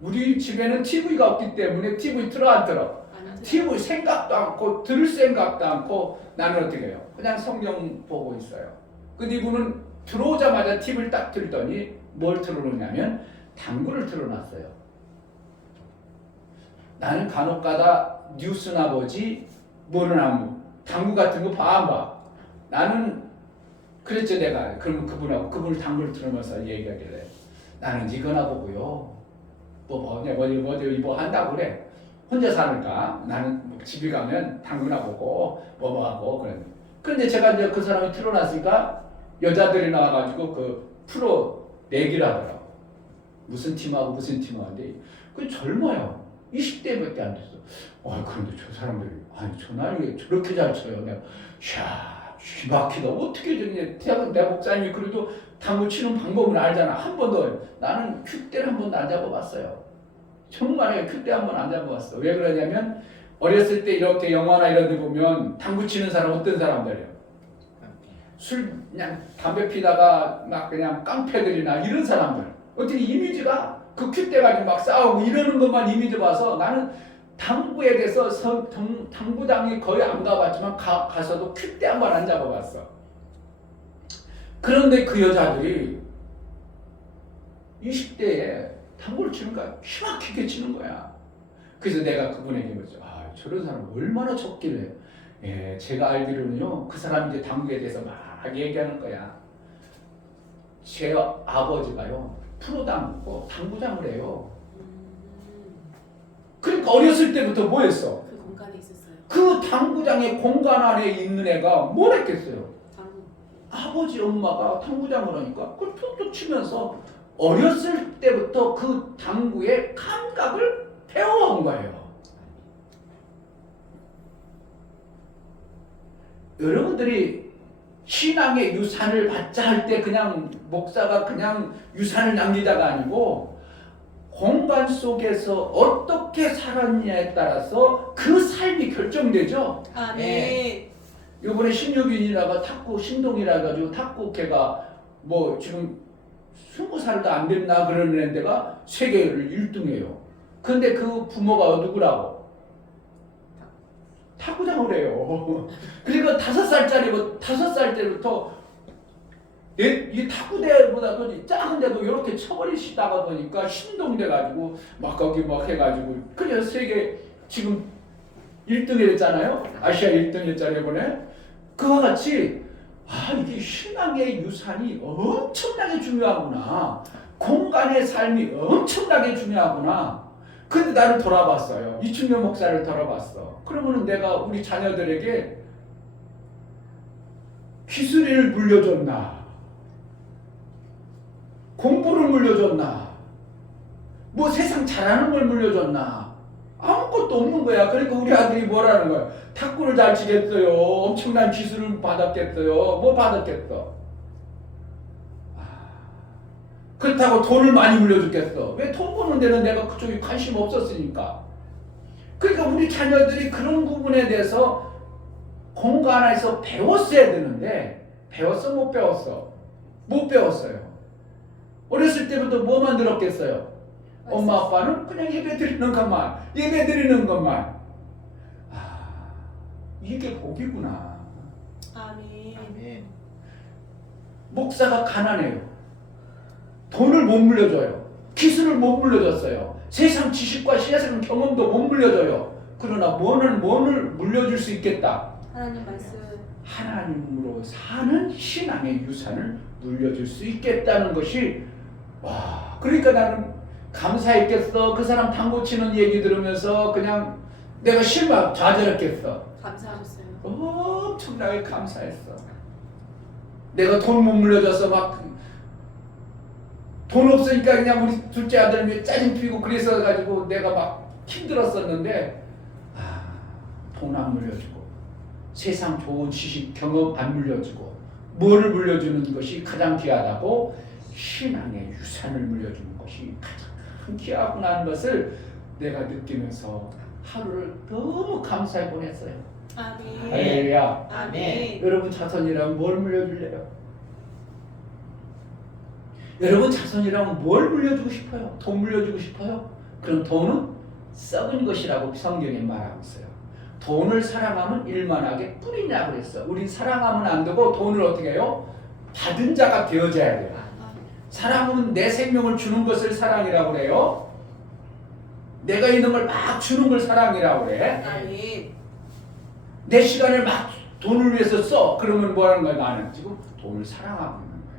우리 집에는 TV가 없기 때문에 TV 틀어 안 틀어? TV 생각도 않고 들을 생각도 않고 나는 어떻게 해요? 그냥 성경 보고 있어요. 근데 이분은 들어오자마자 TV를 딱 틀더니 뭘 틀어놓냐면 당구를 틀어놨어요. 나는 간혹가다 뉴스나 보지 뭐는 안 보. 당구 같은 거 봐 안 봐. 나는 그랬죠 내가. 그러면 그분을 당구를 틀으면서 얘기하길래 나는 이거나 보고요. 뭐 한다고 그래. 혼자 사니까 나는 집에 가면 당구나 보고 뭐 하고 그래. 그런데 제가 이제 그 사람이 틀어놨으니까 여자들이 나와가지고 그 프로 내기를 하더라고. 무슨 팀하고 무슨 팀하는데 그 젊어요. 20대밖에 안 됐어. 그런데 저 사람들이 저 나이에 저렇게 잘 쳐요. 내가 기막히다. 어떻게 저냐. 내 목사님이 그래도 당구 치는 방법은 알잖아. 한 번도 나는 큐대를 한 번도 안 잡아봤어요. 정말 큐대 한 번 안 잡아봤어. 왜 그러냐면 어렸을 때 이렇게 영화나 이런 데 보면 당구 치는 사람 어떤 사람들이에요? 술 그냥 담배 피다가 막 그냥 깡패들이나 이런 사람들. 어떻게 이미지가 그 큐대 가지고 막 싸우고 이러는 것만 이미지 봐서 나는 당구에 대해서 당구장에 거의 안 가봤지만 가서도 큐대 한 번 안 잡아봤어. 그런데 그 여자들이 20대에 당구를 치는 거야. 기막히게 치는 거야. 그래서 내가 그분에게 묻죠. 저런 사람 얼마나 쳤길래. 제가 알기로는요, 그 사람이 이제 당구에 대해서 막 얘기하는 거야. 제 아버지가요, 프로당구고 당구장을 해요. 그러니까 어렸을 때부터 뭐 했어? 그 공간에 있었어요. 그 당구장의 공간 안에 있는 애가 뭘 했겠어요? 당구. 아버지 엄마가 당구장을 하니까 그걸 툭툭 치면서 어렸을 때부터 그 당구의 감각을 배워온 거예요. 여러분들이 신앙의 유산을 받자 할 때 그냥 목사가 그냥 유산을 남기자가 아니고 공간 속에서 어떻게 살았냐에 따라서 그 삶이 결정되죠. 아멘. 요번에 신유빈이라가 탁구 신동이라 가지고 탁구 걔가 뭐 지금 20살도 안 됐나 그러는 애가 세계를 1등이에요. 근데 그 부모가 누구라고? 탁구장을 해요. 그리고 5살짜리고 5살 때부터 이 탁구대보다도 작은데도 이렇게 쳐버리시다가 보니까 신동돼가지고 막 거기 막 해가지고 그래서 세계 지금 1등 했잖아요. 아시아 1등 했잖아요 이번에. 그와 같이 이게 신앙의 유산이 엄청나게 중요하구나. 공간의 삶이 엄청나게 중요하구나. 근데 나를 돌아봤어요. 이충현 목사를 돌아봤어. 그러면은 내가 우리 자녀들에게 기술을 물려줬나? 공부를 물려줬나? 뭐 세상 잘하는 걸 물려줬나? 아무것도 없는 거야. 그러니까 우리 아들이 뭐라는 거야? 탁구를 잘 치겠어요. 엄청난 기술을 받았겠어요. 뭐 받았겠어? 그렇다고 돈을 많이 물려줬겠어. 왜 돈 버는 데는 내가 그쪽에 관심 없었으니까. 그러니까 우리 자녀들이 그런 부분에 대해서 공간 안에서 배웠어야 되는데 배웠어 못 배웠어? 못 배웠어요. 어렸을 때부터 뭐만 들었겠어요? 엄마 아빠는 그냥 예배 드리는 것만, 예배 드리는 것만. 이게 복이구나. 아멘. 목사가 가난해요. 돈을 못 물려줘요. 기술을 못 물려줬어요. 세상 지식과 세상 경험도 못 물려줘요. 그러나 뭐를 물려줄 수 있겠다? 하나님 말씀. 하나님으로 사는 신앙의 유산을 물려줄 수 있겠다는 것이 그러니까 나는 감사했겠어. 그 사람 당구 치는 얘기 들으면서 그냥 내가 좌절했겠어. 감사하셨어요. 엄청나게 감사했어. 내가 돈 못 물려줘서 막 돈 없으니까 그냥 우리 둘째 아들이 짜증 피고 그래서 가지고 내가 막 힘들었었는데 돈 안 물려주고 세상 좋은 지식 경험 안 물려주고 뭐를 물려주는 것이 가장 귀하다고? 신앙의 유산을 물려주는 것이 가장 귀하구나 하는 것을 내가 느끼면서 하루를 너무 감사해 보냈어요. 아멘. 할렐루야. 아멘. 여러분 자손이라면 뭘 물려줄래요? 여러분 자손이라면 뭘 물려주고 싶어요? 돈 물려주고 싶어요? 그럼 돈은 썩은 것이라고 성경에 말하고 있어요. 돈을 사랑하면 일만하게 뿌리냐고 그랬어. 우린 사랑하면 안 되고 돈을 어떻게 해요? 받은 자가 되어져야 돼요. 사랑은 내 생명을 주는 것을 사랑이라고 그래요. 내가 있는 걸 막 주는 걸 사랑이라고 그래. 아멘. 내 시간을 막 돈을 위해서 써. 그러면 뭐 하는 거야? 나는 지금 돈을 사랑하고 있는 거야.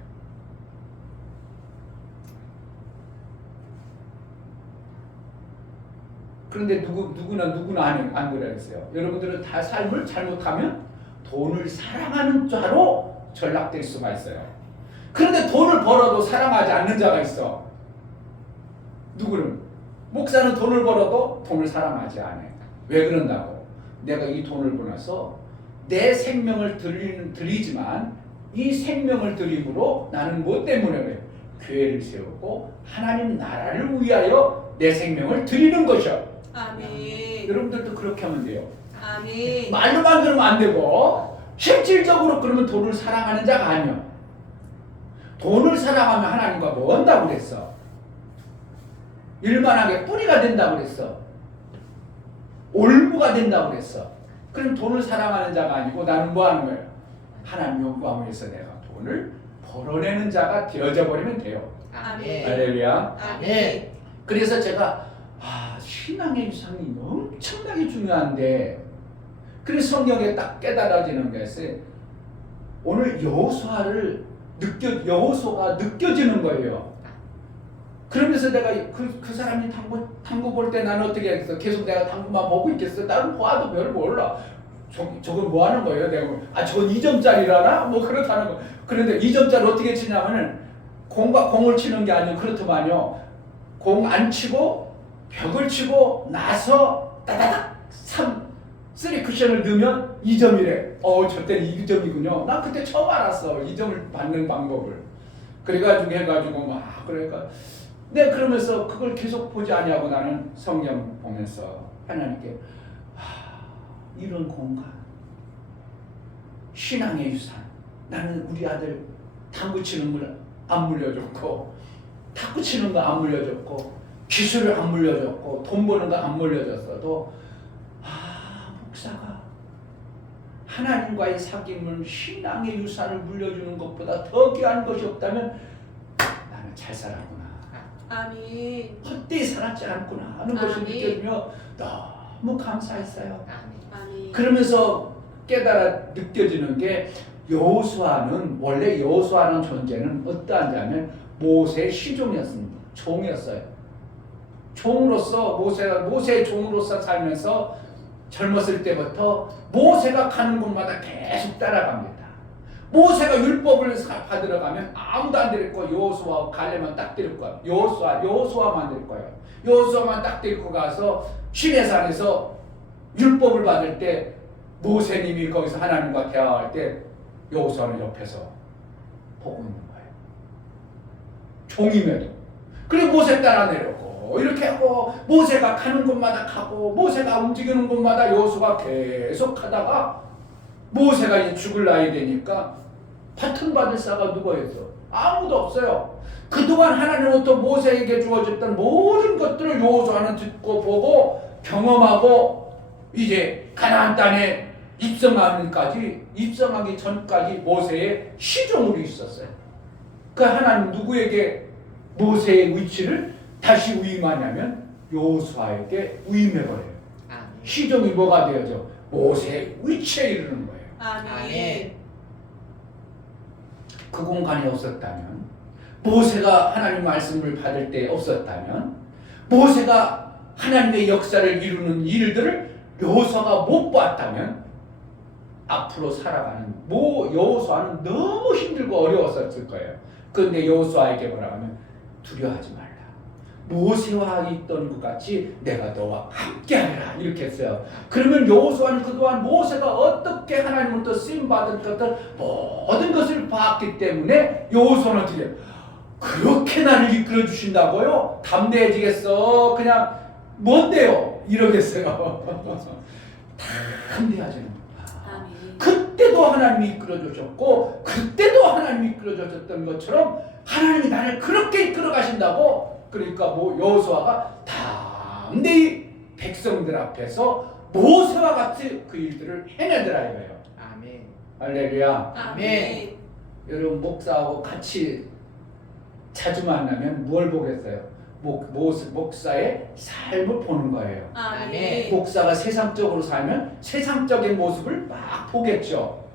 그런데 누구나 안 그랬어요. 여러분들은 다 삶을 잘못하면 돈을 사랑하는 자로 전락될 수가 있어요. 그런데 돈을 벌어도 사랑하지 않는 자가 있어. 누구는? 목사는 돈을 벌어도 돈을 사랑하지 않아. 왜 그런다고? 내가 이 돈을 벌어서 내 생명을 드리지만 이 생명을 드림으로 나는 뭐 때문에 그래? 교회를 세우고 하나님 나라를 위하여 내 생명을 드리는 것이야. 아멘. 여러분들도 그렇게 하면 돼요. 아멘. 말로만 그러면 안 되고 실질적으로 그러면 돈을 사랑하는 자가 아니야. 돈을 사랑하면 하나님과 뭐 한다고 그랬어? 일만하게 뿌리가 된다고 그랬어. 올무가 된다고 그랬어. 그럼 돈을 사랑하는 자가 아니고 나는 뭐 하는 거예요? 하나님 영광을 위해서 내가 돈을 벌어내는 자가 되어져 버리면 돼요. 아멘. 할렐루야. 아멘. 그래서 제가 신앙의 유산이 엄청나게 중요한데, 그래서 성경에 딱 깨달아지는 것이 오늘 여호수아가 느껴지는 거예요. 그러면서 내가 그 사람이 탐구 볼 때 나는 어떻게 하겠어? 계속 내가 탐구만 보고 있겠어? 나는 봐도 별 몰라. 저건 뭐 하는 거예요? 내가 저건 2점짜리라나? 뭐 그렇다는 거. 그런데 2점짜리 어떻게 치냐면은 공을 치는 게 아니고 그렇더만요. 공 안 치고 벽을 치고 나서 따다닥 3 쿠션을 넣으면 2점이래. 저 때는 2점이군요. 난 그때 처음 알았어. 2점을 받는 방법을. 그래가지고 그러니까 네, 그러면서 그걸 계속 보지 아니하고 나는 성경 보면서 하나님께 이런 공간, 신앙의 유산, 나는 우리 아들 당구 치는 걸 안 물려줬고, 탁구 치는 거 안 물려줬고, 기술을 안 물려줬고, 돈 버는 거 안 물려줬어도 목사가 하나님과의 사귐을, 신앙의 유산을 물려주는 것보다 더 귀한 것이 없다면 나는 잘 살았구나, 아멘. 헛되이 살았지 않구나 하는 것이 아멘. 느껴지며 너무 감사했어요. 아멘. 그러면서 깨달아 느껴지는 게 원래 여호수아는 존재는 어떠한 자면 모세의 시종이었습니다. 종이었어요. 종으로서 모세의 종으로서 살면서 젊었을 때부터 모세가 가는 곳마다 계속 따라갑니다. 모세가 율법을 받으러 가면 아무도 안 데릴 거예요. 여호수아 갈렙만 딱 데릴 거예요. 여호수아만 데릴 거예요. 여호수아만 딱 데리고 가서 시내산에서 율법을 받을 때 모세님이 거기서 하나님과 대화할 때 여호수아는 옆에서 보고 있는 거예요. 종임에도. 그리고 모세 따라 내렸고 이렇게 하고 모세가 가는 곳마다 가고 모세가 움직이는 곳마다 여호수아가 계속 하다가 모세가 이제 죽을 나이 되니까 파튼 받을 자가 누구였어? 아무도 없어요. 그동안 하나님으로부터 모세에게 주어졌던 모든 것들을 여호수아는 듣고 보고 경험하고 이제 가나안 땅에 입성하기 전까지 모세의 시종으로 있었어요. 그 하나님 누구에게 모세의 위치를 다시 위임하냐면 여호수아에게 위임해버려요. 시종이 뭐가 되어져? 모세의 위치에 이르는 거예요. 아멘. 그 공간이 없었다면, 모세가 하나님 말씀을 받을 때 없었다면, 모세가 하나님의 역사를 이루는 일들을 여호수아가 못 봤다면 앞으로 살아가는 여호수아는 너무 힘들고 어려웠을 거예요. 그런데 여호수아에게 뭐라 하면 두려워하지 말라. 모세와 있던 것 같이 내가 너와 함께하리라 이렇게 했어요. 그러면 여호수아는 그동안 모세가 어떻게 하나님으로부터 쓰임받은 것들 모든 것을 봤기 때문에 여호수아는 어떻게 그렇게 나를 이끌어 주신다고요? 담대해지겠어? 그냥 뭔데요? 이러겠어요. 담대하지는 아멘. 그때도 하나님이 이끌어 주셨고 그때도 하나님이 이끌어 주셨던 것처럼 하나님이 나를 그렇게 이끌어 가신다고. 그러니까 여호수아가 담대히 백성들 앞에서 모세와 같이 그 일들을 해내더라 이거예요. 아멘. 할렐루야. 아멘. 여러분 목사하고 같이 자주 만나면 뭘 보겠어요? 목사의 삶을 보는 거예요. 아멘. 목사가 세상적으로 살면 세상적인 모습을 막 보겠죠.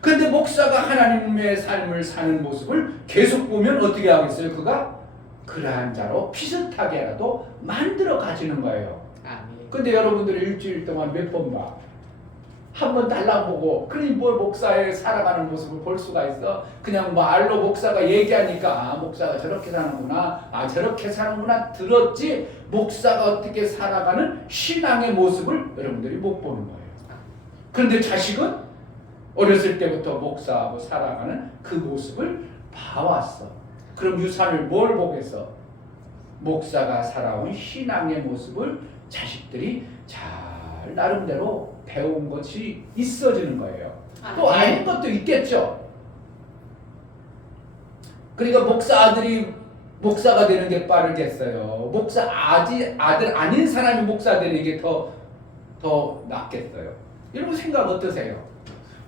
그런데 목사가 하나님의 삶을 사는 모습을 계속 보면 어떻게 하겠어요? 그가 그러한 자로 비슷하게라도 만들어 가지는 거예요. 아멘. 근데 여러분들이 일주일 동안 몇 번 봐? 한번 달라보고 그러니 뭘 목사의 살아가는 모습을 볼 수가 있어. 그냥 말로 목사가 얘기하니까 아 목사가 저렇게 사는구나, 아 저렇게 사는구나 들었지, 목사가 어떻게 살아가는 신앙의 모습을 여러분들이 못 보는 거예요. 그런데 자식은 어렸을 때부터 목사하고 살아가는 그 모습을 봐왔어. 그럼 유산을 뭘 보겠어? 목사가 살아온 신앙의 모습을 자식들이 잘 나름대로 배운 것이 있어지는 거예요. 또 아닌 것도 있겠죠. 그러니까 목사 아들이 목사가 되는 게 빠르겠어요? 목사 아들 아닌 사람이 목사 되는 게 더 낫겠어요? 여러분 생각 어떠세요?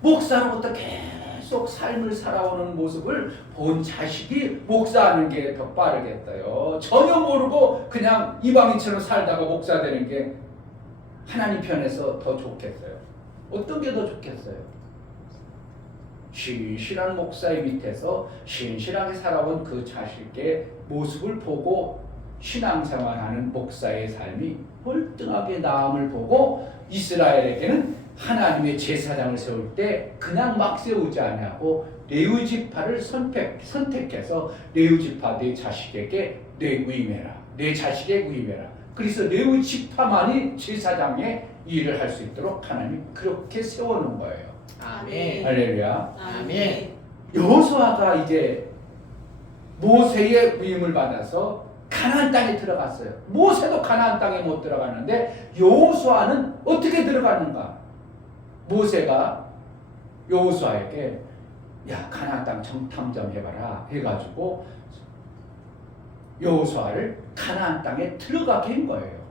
목사로부터 계속 삶을 살아오는 모습을 본 자식이 목사하는 게 더 빠르겠어요? 전혀 모르고 그냥 이방인처럼 살다가 목사 되는 게 하나님 편에서 더 좋겠어요? 어떤 게 더 좋겠어요? 신실한 목사의 밑에서 신실하게 살아온 그 자식의 모습을 보고 신앙생활하는 목사의 삶이 월등하게 나음을 보고 이스라엘에게는 하나님의 제사장을 세울 때 그냥 막 세우지 아니하고 레위 지파를 선택해서 레위 지파 내 자식에게 내 자식에 위임해라. 그래서 레위 지파만이 제사장의 일을 할 수 있도록 하나님 그렇게 세워놓은 거예요. 아멘. 할렐루야. 아멘. 여호수아가 이제 모세의 위임을 받아서 가나안 땅에 들어갔어요. 모세도 가나안 땅에 못 들어갔는데 여호수아는 어떻게 들어갔는가? 모세가 여호수아에게 야 가나안 땅 정탐 좀 해봐라 해가지고 여호수아를 가나안 땅에 들어가게 한 거예요.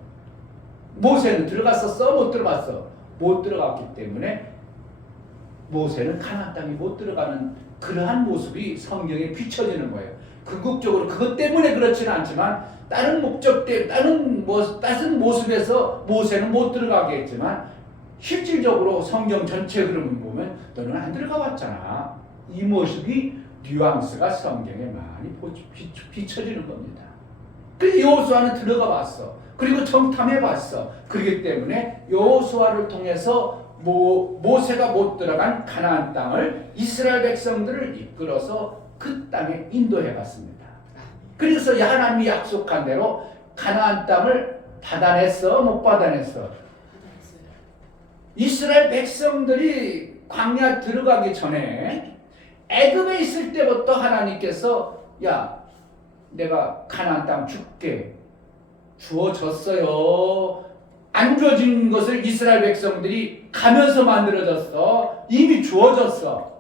모세는 들어갔었어? 못 들어갔어? 못 들어갔기 때문에 모세는 가나안 땅에 못 들어가는 그러한 모습이 성경에 비춰지는 거예요. 궁극적으로 그것 때문에 그렇지는 않지만 다른 목적 때문에 다른 모습에서 모세는 못 들어가게 했지만 실질적으로 성경 전체 흐름을 보면 너는 안 들어가 봤잖아. 이 모습이 뉘앙스가 성경에 많이 비춰지는 겁니다. 그래서 여호수아는 들어가 봤어. 그리고 정탐해 봤어. 그렇기 때문에 여호수아를 통해서 모세가 못 들어간 가나안 땅을 이스라엘 백성들을 이끌어서 그 땅에 인도해 갔습니다. 그래서 하나님이 약속한 대로 가나안 땅을 받아냈어? 못 받아냈어? 이스라엘 백성들이 광야 들어가기 전에 애굽에 있을 때부터 하나님께서 야 내가 가나안 땅 줄게 주어졌어요. 안 주어진 것을 이스라엘 백성들이 가면서 만들어졌어. 이미 주어졌어.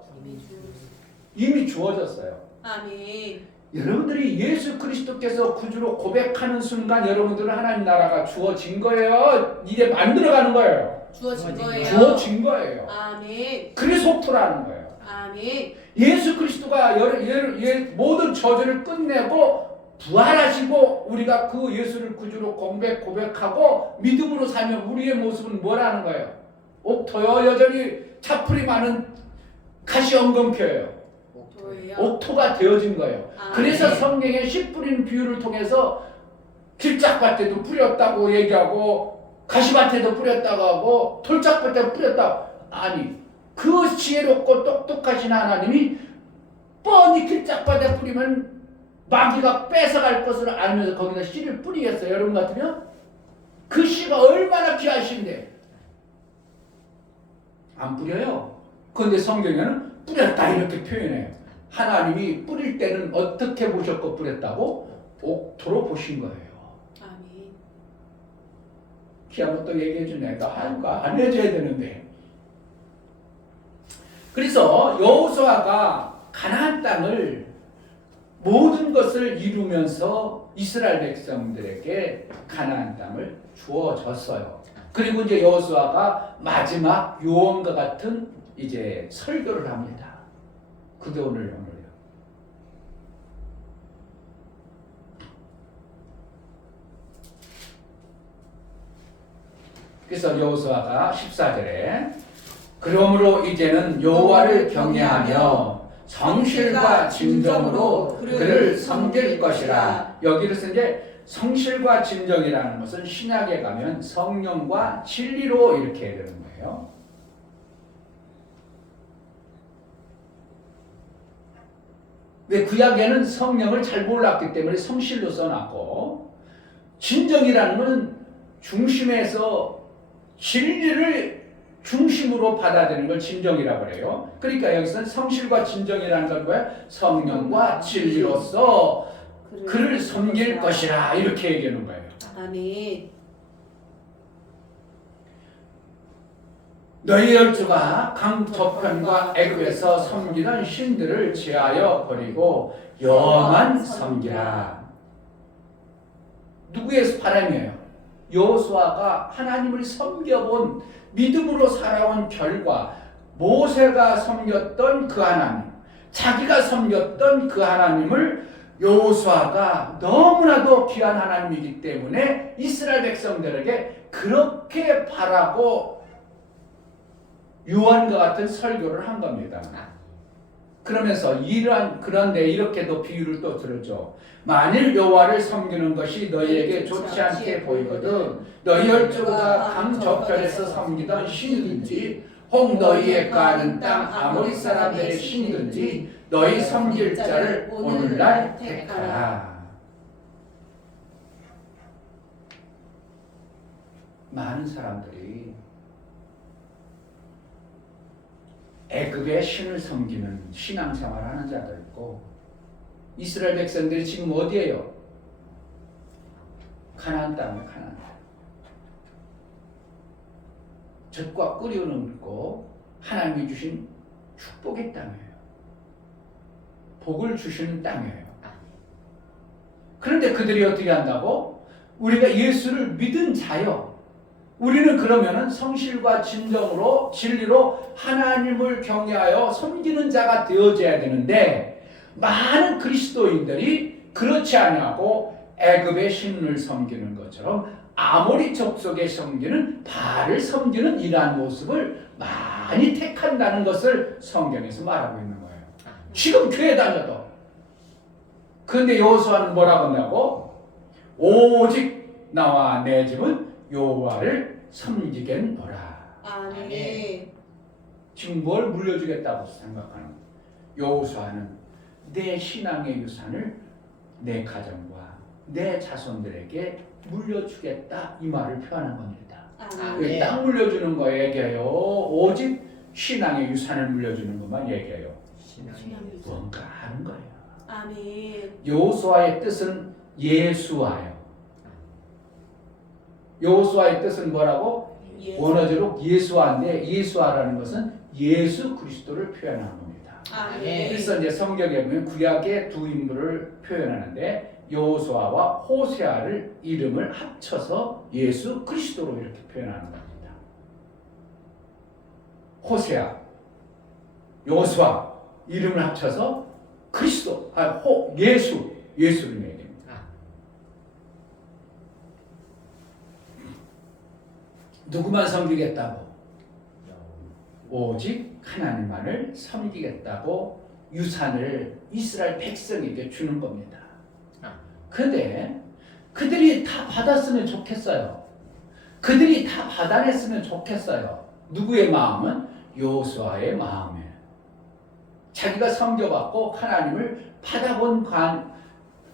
이미 주어졌어요. 아멘. 여러분들이 예수 그리스도께서 구주로 고백하는 순간 여러분들은 하나님 나라가 주어진 거예요. 이제 만들어가는 거예요. 주어진 거예요. 주어진 거예요. 아멘. 그래서 속토라는 거예요. 아멘. 예수 그리스도가 모든 저주를 끝내고 부활하시고 우리가 그 예수를 구주로 고백하고 믿음으로 살면 우리의 모습은 뭐라는 거예요? 옥토요. 여전히 차풀이 많은 가시 엉겅퀴예요. 옥토가 되어진 거예요. 그래서 성경에 씨 뿌리는 비유를 통해서 길짝밭에도 뿌렸다고 얘기하고 가시밭에도 뿌렸다고 하고 돌짝밭에도 뿌렸다고. 아니 그 지혜롭고 똑똑하신 하나님이 뻔히 길짝밭에 뿌리면 마귀가 뺏어갈 것을 알면서 거기다 씨를 뿌리겠어요. 여러분 같으면 그 씨가 얼마나 귀하신데 안 뿌려요. 그런데 성경에는 뿌렸다 이렇게 표현해요. 하나님이 뿌릴 때는 어떻게 보셨고 뿌렸다고? 옥토로 보신 거예요. 아멘. 기아도 또 얘기해 주네. 안 해줘야 되는데. 그래서 여호수아가 가나안 땅을 모든 것을 이루면서 이스라엘 백성들에게 가나안 땅을 주어졌어요. 그리고 이제 여호수아가 마지막 요원과 같은 이제 설교를 합니다. 그게 오늘이에요. 그래서 여호수아가 14절에 그러므로 이제는 여호와를 경외하며 성실과 진정으로 그를 섬길 것이라. 여기서 이제 성실과 진정이라는 것은 신약에 가면 성령과 진리로 이렇게 해야 되는 거예요. 왜 구약에는 성령을 잘 몰랐기 때문에 성실로 써놨고, 진정이라는 것은 중심에서 진리를 중심으로 받아들이는 걸 진정이라고 그래요. 그러니까 여기서는 성실과 진정이라는 건 뭐야? 성령과 진리로서 그를 섬길 것이라 이렇게 얘기하는 거예요. 아멘. 너희 열조가 강 저편과 애굽에서 섬기는 신들을 제하여 버리고 여호와만 섬기라. 누구의 바람이에요? 여호수아가 하나님을 섬겨본 믿음으로 살아온 결과, 모세가 섬겼던 그 하나님, 자기가 섬겼던 그 하나님을 여호수아가 너무나도 귀한 하나님이기 때문에 이스라엘 백성들에게 그렇게 바라고 유언과 같은 설교를 한 겁니다. 그러면서 그런데 이렇게도 비유를 또 들었죠. 만일 여호와를 섬기는 것이 너희에게 좋지 않게 보이거든 너희 열조가 강 저편에서 섬기던 신이든지 혹 너희의 가는 땅 아모리 사람들의 신이든지 너희 섬길 자를 오늘날 택하라. 많은 사람들이 애굽의 신을 섬기는 신앙생활을 하는 자도 있고, 이스라엘 백성들이 지금 어디에요? 가나안 땅에 가나안 땅. 젖과 꿀이 흐르고 하나님이 주신 축복의 땅이에요. 복을 주시는 땅이에요. 그런데 그들이 어떻게 한다고? 우리가 예수를 믿은 자요. 우리는 그러면은 성실과 진정으로 진리로 하나님을 경외하여 섬기는 자가 되어져야 되는데, 많은 그리스도인들이 그렇지 아니하고 애굽의 신을 섬기는 것처럼 아모리 족속의 섬기는 바알을 섬기는 이러한 모습을 많이 택한다는 것을 성경에서 말하고 있는 거예요. 지금 교회 다녀도. 그런데 여호수아는 뭐라고 한다고? 오직 나와 내 집은 여호와를 섬기겠노라. 아멘. 지금 뭘 물려주겠다고 생각하는 거예요? 여호수아는 내 신앙의 유산을 내 가정과 내 자손들에게 물려주겠다 이 말을 표현한 겁니다. 아멘. 땅 물려주는 거 얘기해요. 오직 신앙의 유산을 물려주는 것만 얘기해요. 뭔가 하는 거예요. 아멘. 여호수아의 뜻은 예수와요. 여호수아의 뜻은 뭐라고? 원어적으로 예수와인데, 예수와라는 것은 예수 그리스도를 표현하는 겁니다. 아멘. 그래서 이제 성경에 보면 구약의 두 인물을 표현하는데 여호수아와 호세아를 이름을 합쳐서 예수 그리스도로 이렇게 표현하는 겁니다. 호세아, 여호수아 이름을 합쳐서 그리스도, 예수를 얘기합니다. 누구만 섬기겠다고? 오직 하나님만을 섬기겠다고 유산을 이스라엘 백성에게 주는 겁니다. 그런데 그들이 다 받았으면 좋겠어요. 그들이 다 받아냈으면 좋겠어요. 누구의 마음은? 여호수아의 마음이에요. 자기가 섬겨받고 하나님을 받아본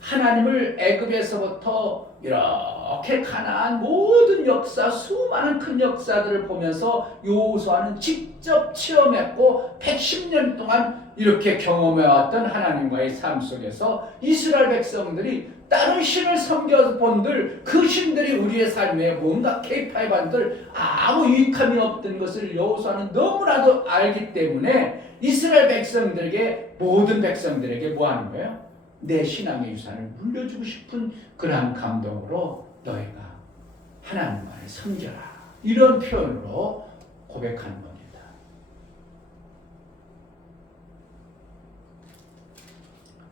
하나님을 애굽에서부터 이렇게 가나안 모든 역사, 수많은 큰 역사들을 보면서 여호수아는 직접 체험했고 110년 동안 이렇게 경험해왔던 하나님과의 삶 속에서 이스라엘 백성들이 다른 신을 섬겨본들 그 신들이 우리의 삶에 뭔가 개입해반들 아무 유익함이 없던 것을 여호수아는 너무나도 알기 때문에 이스라엘 백성들에게, 모든 백성들에게 뭐 하는 거예요? 내 신앙의 유산을 물려주고 싶은 그러한 감동으로 너희가 하나님만을 섬겨라, 이런 표현으로 고백하는 겁니다.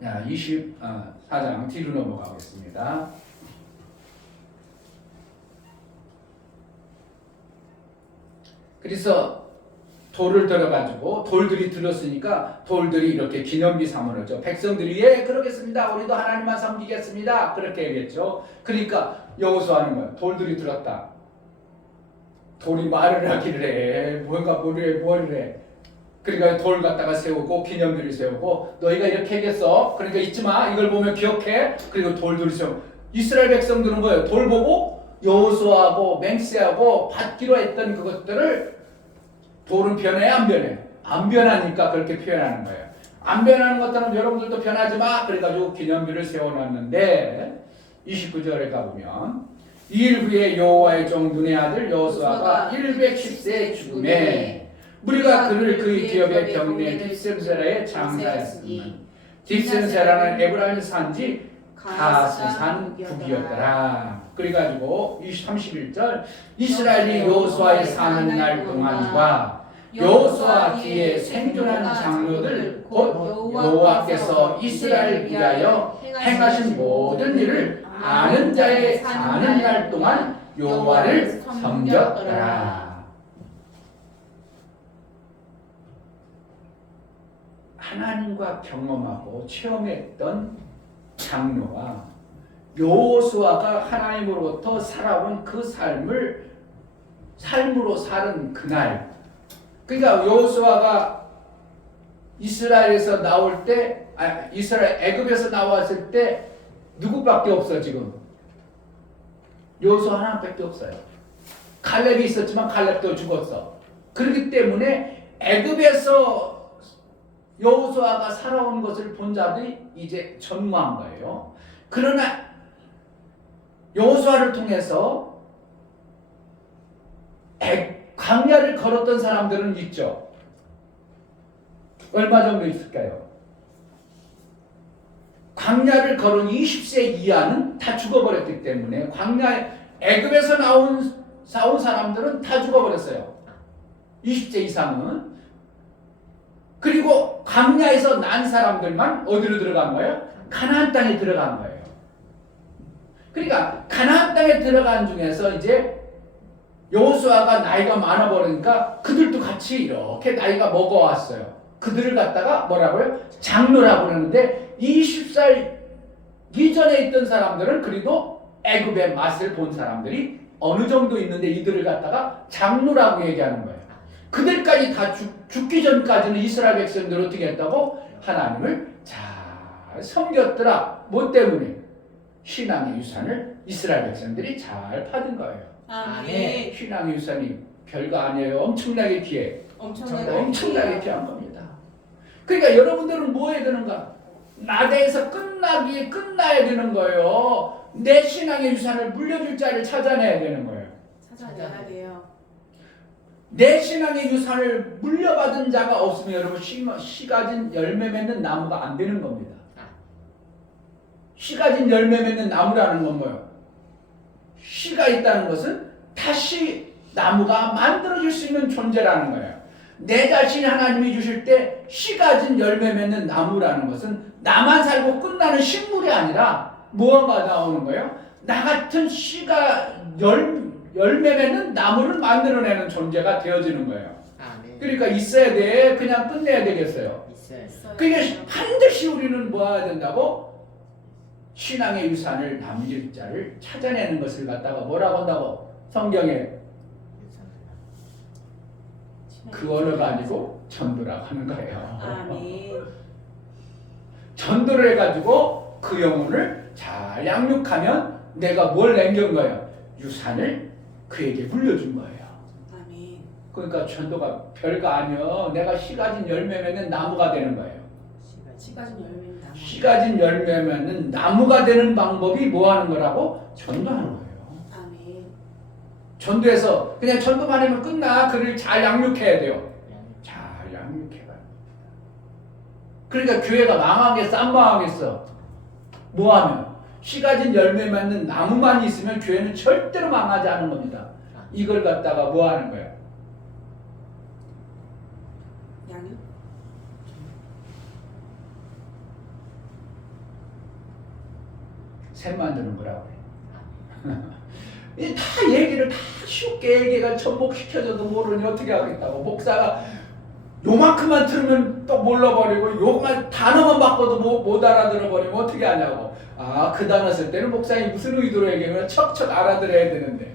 자, 24장 뒤로 넘어가겠습니다. 그래서 돌을 들어가지고 돌들이 들었으니까 돌들이 이렇게 기념비 삼으셨죠. 백성들이 예 그러겠습니다. 우리도 하나님만 섬기겠습니다. 그렇게 얘기했죠. 그러니까 여호수아는 뭐야? 돌들이 들었다. 돌이 말을 하기를 해. 뭔가 뭘 해. 그러니까 돌 갖다가 세우고 기념비를 세우고 너희가 이렇게 하겠어. 그러니까 잊지 마. 이걸 보면 기억해. 그리고 돌들을 세우고 이스라엘 백성들은 뭐예요? 돌 보고 여호수아하고 맹세하고 받기로 했던 그것들을 돌은 변해 안 변해? 안 변하니까 그렇게 표현하는 거예요. 안 변하는 것들은 여러분들도 변하지 마. 그래가지고 기념비를 세워놨는데 29절에 가보면 2일 후에 여호와의 종 눈의 아들 여호수아가 110세에 죽음에 무리가 그를 그의 기업의 경내 딥셈세라에 장사했으니 딥셈세라는 에브라임 산지 가스산 북이었더라. 그래가지고 31절 이스라엘이 여호수아의 사는 날 동안과 여호수아 뒤에 생존한 장로들 곧 여호와께서 이스라엘 위하여 행하신 모든 일을 아는 자의 사는 날 동안 여호와를 섬겼더라. 하나님과 경험하고 체험했던 장로와 여호수아가 하나님으로부터 살아온 그 삶으로 사는 그날, 그러니까 여호수아가 이스라엘에서 나올 때, 이스라엘 애굽에서 나왔을 때 누구밖에 없어 지금? 여호수아 하나밖에 없어요. 갈렙이 있었지만 갈렙도 죽었어. 그렇기 때문에 애굽에서 여호수아가 살아온 것을 본 자들이 이제 전무한 거예요. 그러나 여호수아를 통해서 광야를 걸었던 사람들은 있죠. 얼마 정도 있을까요? 광야를 걸은 20세 이하는 다 죽어버렸기 때문에 애굽에서 싸운 사람들은 다 죽어버렸어요. 20세 이상은. 그리고 광야에서 난 사람들만 어디로 들어간 거예요? 가나안 땅에 들어간 거예요. 그러니까 가나안 땅에 들어간 중에서 이제 여호수아가 나이가 많아 버리니까 그들도 같이 이렇게 나이가 먹어왔어요. 그들을 갖다가 뭐라고요? 장로라고 그러는데 20살 이전에 있던 사람들은 그래도 애굽의 맛을 본 사람들이 어느 정도 있는데 이들을 갖다가 장로라고 얘기하는 거예요. 그들까지 다 죽기 전까지는 이스라엘 백성들을 어떻게 했다고? 하나님을 잘 섬겼더라. 뭐 때문에? 신앙의 유산을 이스라엘 백성들이 잘 받은 거예요. 아멘. 신앙의 유산이 별거 아니에요. 엄청나게 귀해. 엄청나게 귀한 겁니다. 그러니까 여러분들은 뭐 해야 되는가? 나대에서 끝나야 되는 거예요. 내 신앙의 유산을 물려줄 자를 찾아내야 되는 거예요. 찾아내야 돼요. 내 신앙의 유산을 물려받은 자가 없으면 여러분 씨 가진 열매 맺는 나무가 안 되는 겁니다. 씨 가진 열매 맺는 나무라는 건 뭐예요? 씨가 있다는 것은 다시 나무가 만들어질 수 있는 존재라는 거예요. 내 자신이 하나님이 주실 때 씨 가진 열매 맺는 나무라는 것은 나만 살고 끝나는 식물이 아니라 무언가 나오는 거예요. 나 같은 씨가 열매 맺는 나무를 만들어내는 존재가 되어지는 거예요. 그러니까 있어야 돼. 그냥 끝내야 되겠어요. 그러니까 반드시 우리는 뭐 해야 된다고? 신앙의 유산을 남길 자를 찾아내는 것을 갖다가 뭐라고 한다고? 성경에 그 언어가 아니고 전도라고 하는 거예요. 아멘. 전도를 해가지고 그 영혼을 잘 양육하면 내가 뭘 남긴 거예요? 유산을 그에게 물려준 거예요. 아멘. 그러니까 전도가 별거 아니요. 내가 씨 가진 열매 맺는 나무가 되는 거예요. 씨 가진 열매는 나무. 씨 가진 열매 맺는 나무가 되는 방법이 뭐 하는 거라고? 전도하는 거예요. 아멘. 전도해서 그냥 전도만 하면 끝나. 그를 잘 양육해야 돼요. 잘 양육해봐. 그러니까 교회가 망하겠어? 안 망하겠어? 뭐 하면? 씨 가진 열매 맺는 나무만 있으면 교회는 절대로 망하지 않은 겁니다. 이걸 갖다가 뭐 하는 거예요? 양육? 샘 만드는 거라고 해. 다 얘기를 다 쉽게 얘기가 접목시켜줘도 모르니 어떻게 하겠다고. 목사가 요만큼만 들으면 또 몰라버리고 요만 단어만 바꿔도 못 알아들어버리면 어떻게 하냐고. 그 단어 쓸 때는 목사님이 무슨 의도로 얘기하면 척척 알아들어야 되는데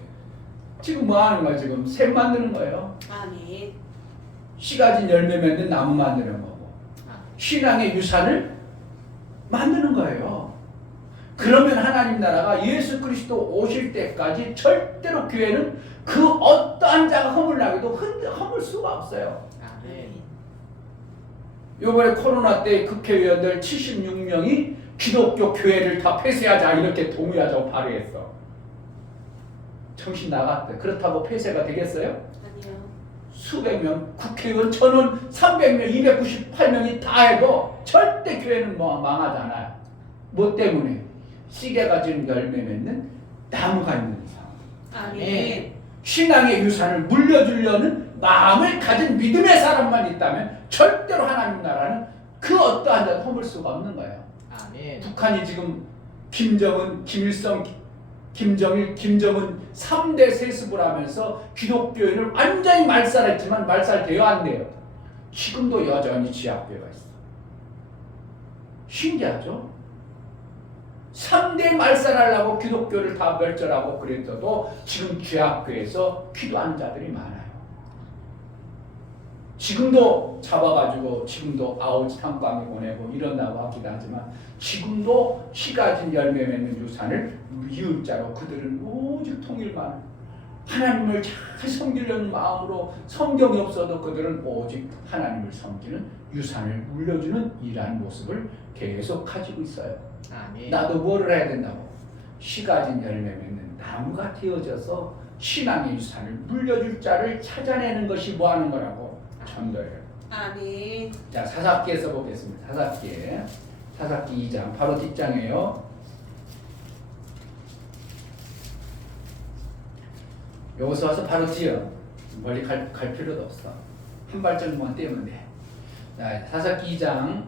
지금 뭐 하는 거야? 지금 샘 만드는 거예요. 아멘. 씨 가진 열매 맺는 나무 만드는 거고 신앙의 유산을 만드는 거예요. 그러면 하나님 나라가 예수 그리스도 오실 때까지 절대로 교회는 그 어떠한 자가 허물나게도 허물 수가 없어요. 요번에 코로나 때 국회의원들 76명이 기독교 교회를 다 폐쇄하자 이렇게 동의하자고 발의했어. 정신 나갔대. 그렇다고 폐쇄가 되겠어요? 아니요. 수백 명, 국회의원 1000원, 300명, 298명이 다 해도 절대 교회는 망하지 않아요. 뭐 때문에? 씨게 가진 열매 맺는 나무가 있는 이상. 아멘. 신앙의 유산을 물려주려는 마음을 가진 믿음의 사람만 있다면 절대로 하나님 나라는 그 어떠한 자도 허물 수가 없는 거예요. 아멘. 북한이 지금 김정은, 김일성, 김정일, 김정은 3대 세습을 하면서 기독교인을 완전히 말살했지만 말살되어 안 돼요. 지금도 여전히 지하교회가 있어. 신기하죠? 3대 말살하려고 기독교를 다 멸절하고 그랬어도 지금 지하교회에서 기도하는 자들이 많아요. 지금도 잡아가지고 지금도 아우지탕방에 보내고 이런다고 하기도 하지만 지금도 씨 가진 열매 맺는 유산을 이을 자로 그들은 오직 통일만 하나님을 잘 섬기려는 마음으로 성경이 없어도 그들은 오직 하나님을 섬기는 유산을 물려주는 이러한 모습을 계속 가지고 있어요. 아멘. 나도 뭐를 해야 된다고? 씨 가진 열매 맺는 나무가 되어져서 신앙의 유산을 물려줄 자를 찾아내는 것이 뭐 하는 거라고? 전도예요. 아멘. 자, 사사기에서 보겠습니다. 사사기 2장 바로 뒷장이에요. 여기서 와서 바로 뒤요. 멀리 갈 필요도 없어. 한 발짝만 떼면 돼. 자, 사사기 2장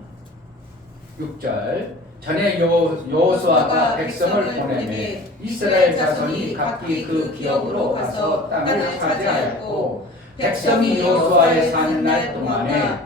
6절 전에 여호수아가 백성을 보내매 이스라엘 자손이 각기 그 기업으로 가서 땅을 차지하였고 백성이 여호수아의 사는 날 동안에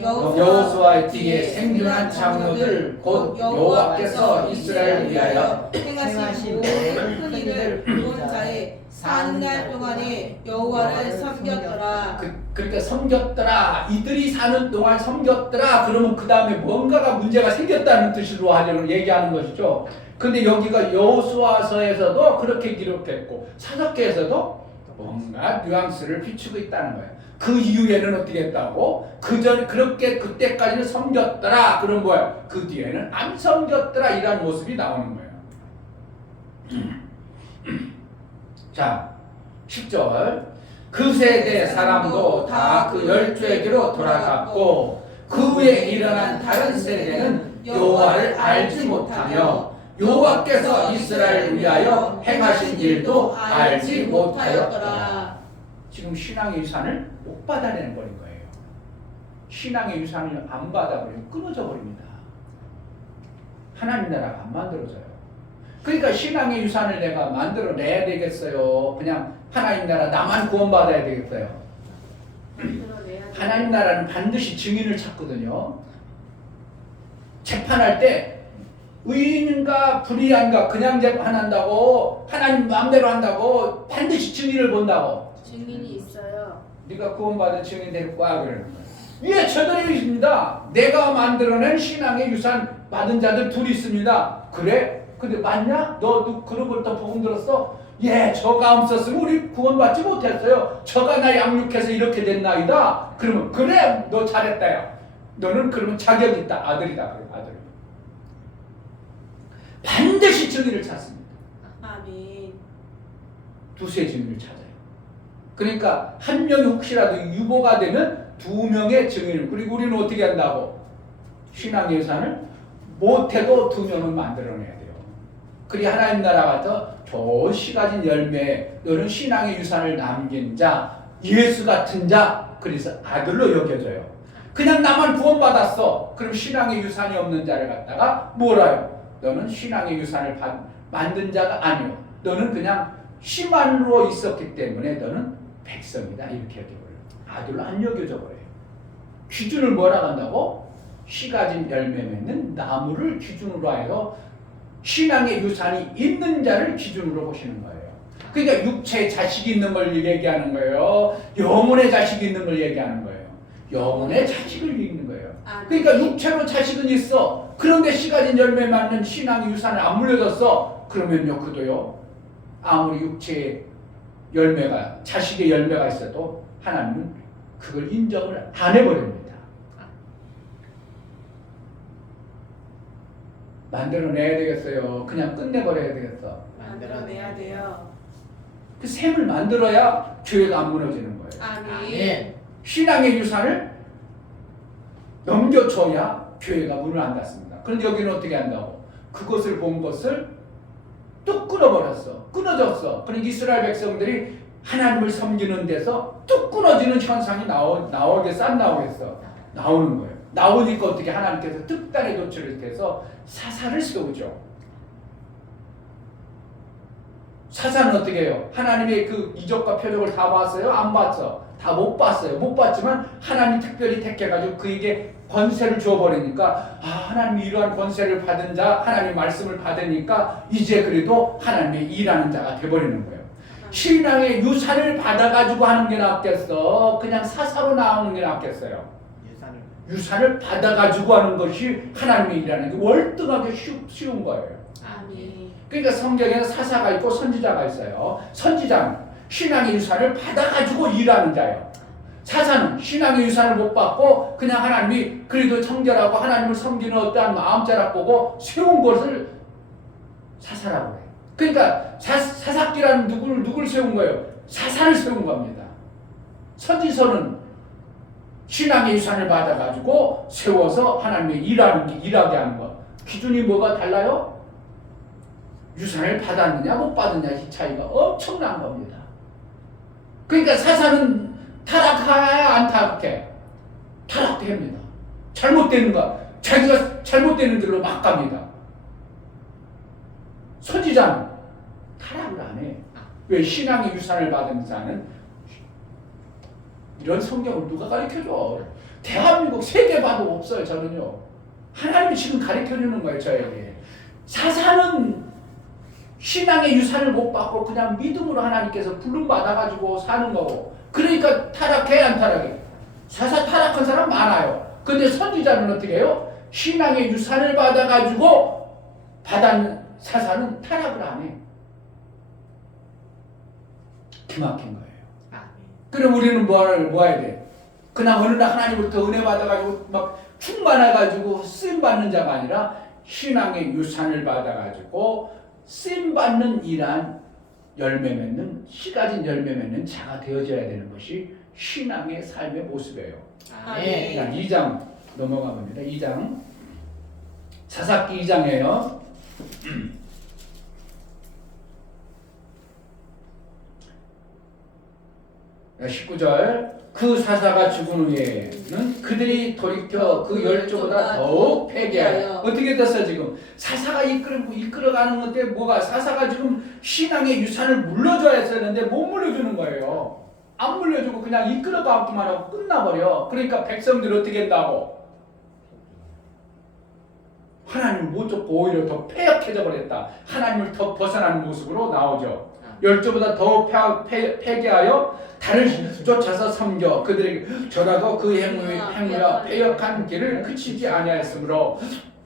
여호수아의 뒤에 생존한 장로들 곧 여호와께서 이스라엘을 위하여 행하신 모든 큰 일을 본 자의 사는 날 동안에 여호와를 섬겼더라. 그러니까 섬겼더라. 이들이 사는 동안 섬겼더라. 그러면 그 다음에 뭔가가 문제가 생겼다는 뜻으로 하려고 얘기하는 것이죠. 근데 여기가 여호수아서에서도 그렇게 기록했고 사사기에서도 뭔가 뉘앙스를 비추고 있다는 거예요. 그 이후에는 어떻게 했다고? 그렇게 그때까지는 섬겼더라. 그럼 뭐야? 그 뒤에는 안 섬겼더라. 이런 모습이 나오는 거예요. 자, 10절 그 세대 사람도 다 그 12에게로 돌아갔고 그 후에 일어난 다른 세대는 여호와를 알지 못하며 여호와께서 이스라엘을 위하여 행하신 일도 알지 못하였더라. 지금 신앙의 유산을 못 받아내는 버린 거예요. 신앙의 유산을 안 받아버리면 끊어져 버립니다. 하나님 나라가 안 만들어져요. 그러니까 신앙의 유산을 내가 만들어내야 되겠어요? 그냥 하나님 나라 나만 구원받아야 되겠어요? 하나님 나라는 반드시 증인을 찾거든요. 재판할 때 의인인가 불의한가 그냥 재판한다고 하나님 마음대로 한다고 반드시 증인을 본다고. 증인이 있어요. 네가 구원받은 증인 데리고 와 그러는 거예요. 예, 저들이 있습니다. 내가 만들어낸 신앙의 유산 받은 자들 둘이 있습니다. 그래? 근데 맞냐? 너도 그런 걸 또 복음 들었어? 예, 저가 없었으면 우리 구원받지 못했어요. 저가 나 양육해서 이렇게 됐나이다. 그러면 그래, 너 잘했다요. 너는 그러면 자격 있다. 아들이다. 그래, 아들. 반드시 증인을 찾습니다. 아멘. 두세 증인을 찾아요. 그러니까 한 명이 혹시라도 유보가 되면 두 명의 증인을. 그리고 우리는 어떻게 한다고? 신앙의 유산을 못해도 두 명은 만들어내야 돼요. 그리 하나님 나라가 더 좋은 씨 가진 열매, 너는 신앙의 유산을 남긴 자, 예수 같은 자, 그래서 아들로 여겨져요. 그냥 나만 구원받았어. 그럼 신앙의 유산이 없는 자를 갖다가 뭐라요? 너는 신앙의 유산을 만든 자가 아니오. 너는 그냥 씨만으로 있었기 때문에 너는 백성이다. 이렇게 여겨버려요. 아들로 안 여겨져 버려요. 기준을 뭐라고 한다고? 씨 가진 열매 맺는 나무를 기준으로 해서 신앙의 유산이 있는 자를 기준으로 보시는 거예요. 그러니까 육체의 자식이 있는 걸 얘기하는 거예요. 영혼의 자식이 있는 걸 얘기하는 거예요. 영혼의 자식을 읽는 거예요. 아멘. 그러니까 육체로 자식은 있어. 그런데 씨 가진 열매 맺는 신앙의 유산을 안 물려줬어. 그러면요, 그도요, 아무리 육체의 열매가, 자식의 열매가 있어도 하나님은 그걸 인정을 안 해버립니다. 만들어내야 되겠어요? 그냥 끝내버려야 되겠어? 만들어내야 돼요. 그 셈을 만들어야 교회가 안 무너지는 거예요. 아멘. 신앙의 유산을 넘겨줘야 교회가 문을 안 닫습니다. 그런데 여기는 어떻게 한다고? 그것을 본 것을 뚝 끊어버렸어. 끊어졌어. 그러니까 이스라엘 백성들이 하나님을 섬기는 데서 뚝 끊어지는 현상이 나오겠어? 안 나오겠어? 나오는 거예요. 나오니까 어떻게 하나님께서 특단의 조치를 해서 사사를 세우죠. 사사는 어떻게 해요? 하나님의 그 이적과 표적을 다 봤어요? 안 봤어? 다 못 봤어요. 못 봤지만 하나님 특별히 택해가지고 그에게 권세를 주어버리니까, 아, 하나님이 이러한 권세를 받은 자, 하나님 말씀을 받으니까 이제 그래도 하나님의 일하는 자가 돼버리는 거예요. 신앙의 유산을 받아가지고 하는 게 낫겠어? 그냥 사사로 나오는 게 낫겠어요? 유산을 받아가지고 하는 것이 하나님의 일하는 게 월등하게 쉬운 거예요. 아멘. 그러니까 성경에는 사사가 있고 선지자가 있어요. 선지자는 신앙의 유산을 받아가지고 일하는 자예요. 사사는 신앙의 유산을 못 받고 그냥 하나님이 그래도 청결하고 하나님을 섬기는 어떠한 마음자락 보고 세운 것을 사사라고 해요. 그러니까 사사기라는 누굴 세운 거예요? 사사를 세운 겁니다. 선지서는 신앙의 유산을 받아가지고 세워서 하나님의 일하게 하는 것. 기준이 뭐가 달라요? 유산을 받았느냐 못 받았느냐 이 차이가 엄청난 겁니다. 그러니까 사사는 타락해야 안 타락해? 타락됩니다. 잘못되는 거, 자기가 잘못되는 길로 막 갑니다. 선지자는 타락을 안 해. 왜? 신앙의 유산을 받은 자는 이런 성경을 누가 가르쳐줘? 대한민국 세계 봐도 없어요. 저는요. 하나님이 지금 가르쳐주는 거예요. 저에게. 사사는 신앙의 유산을 못 받고 그냥 믿음으로 하나님께서 부름 받아가지고 사는 거고. 그러니까 타락해 안 타락해? 사사 타락한 사람 많아요. 근데 선지자는 어떻게 해요? 신앙의 유산을 받아가지고 받은 사사는 타락을 안 해. 기막힌 거예요. 그럼 우리는 뭐 해야 돼? 그냥 어느 날 하나님부터 은혜 받아가지고 막 충만해가지고 쓰임 받는 자가 아니라 신앙의 유산을 받아가지고 쓰임 받는 일한 열매 맺는, 씨 가진 열매 맺는 자가 되어져야 되는 것이 신앙의 삶의 모습이에요. 아멘. 자, 2장 넘어가 봅니다. 2장 사사기 2장이에요. 19절 그 사사가 죽은 후에는 그들이 돌이켜 그 열조보다 더욱 패게하여. 어떻게 됐어 지금? 사사가 이끌어가는 건데 뭐가? 사사가 지금 신앙의 유산을 물려줘야 했었는데 못 물려주는 거예요. 안 물려주고 그냥 이끌어가기만 하고 끝나버려. 그러니까 백성들이 어떻게 한다고? 하나님을 못 쫓고 오히려 더 패역해져 버렸다. 하나님을 더 벗어나는 모습으로 나오죠. 열조보다 더 패게하여 달을 쫓아서 섬겨 그들에게 전하고 그 행위와 패역한 길을 그치지 아니하였으므로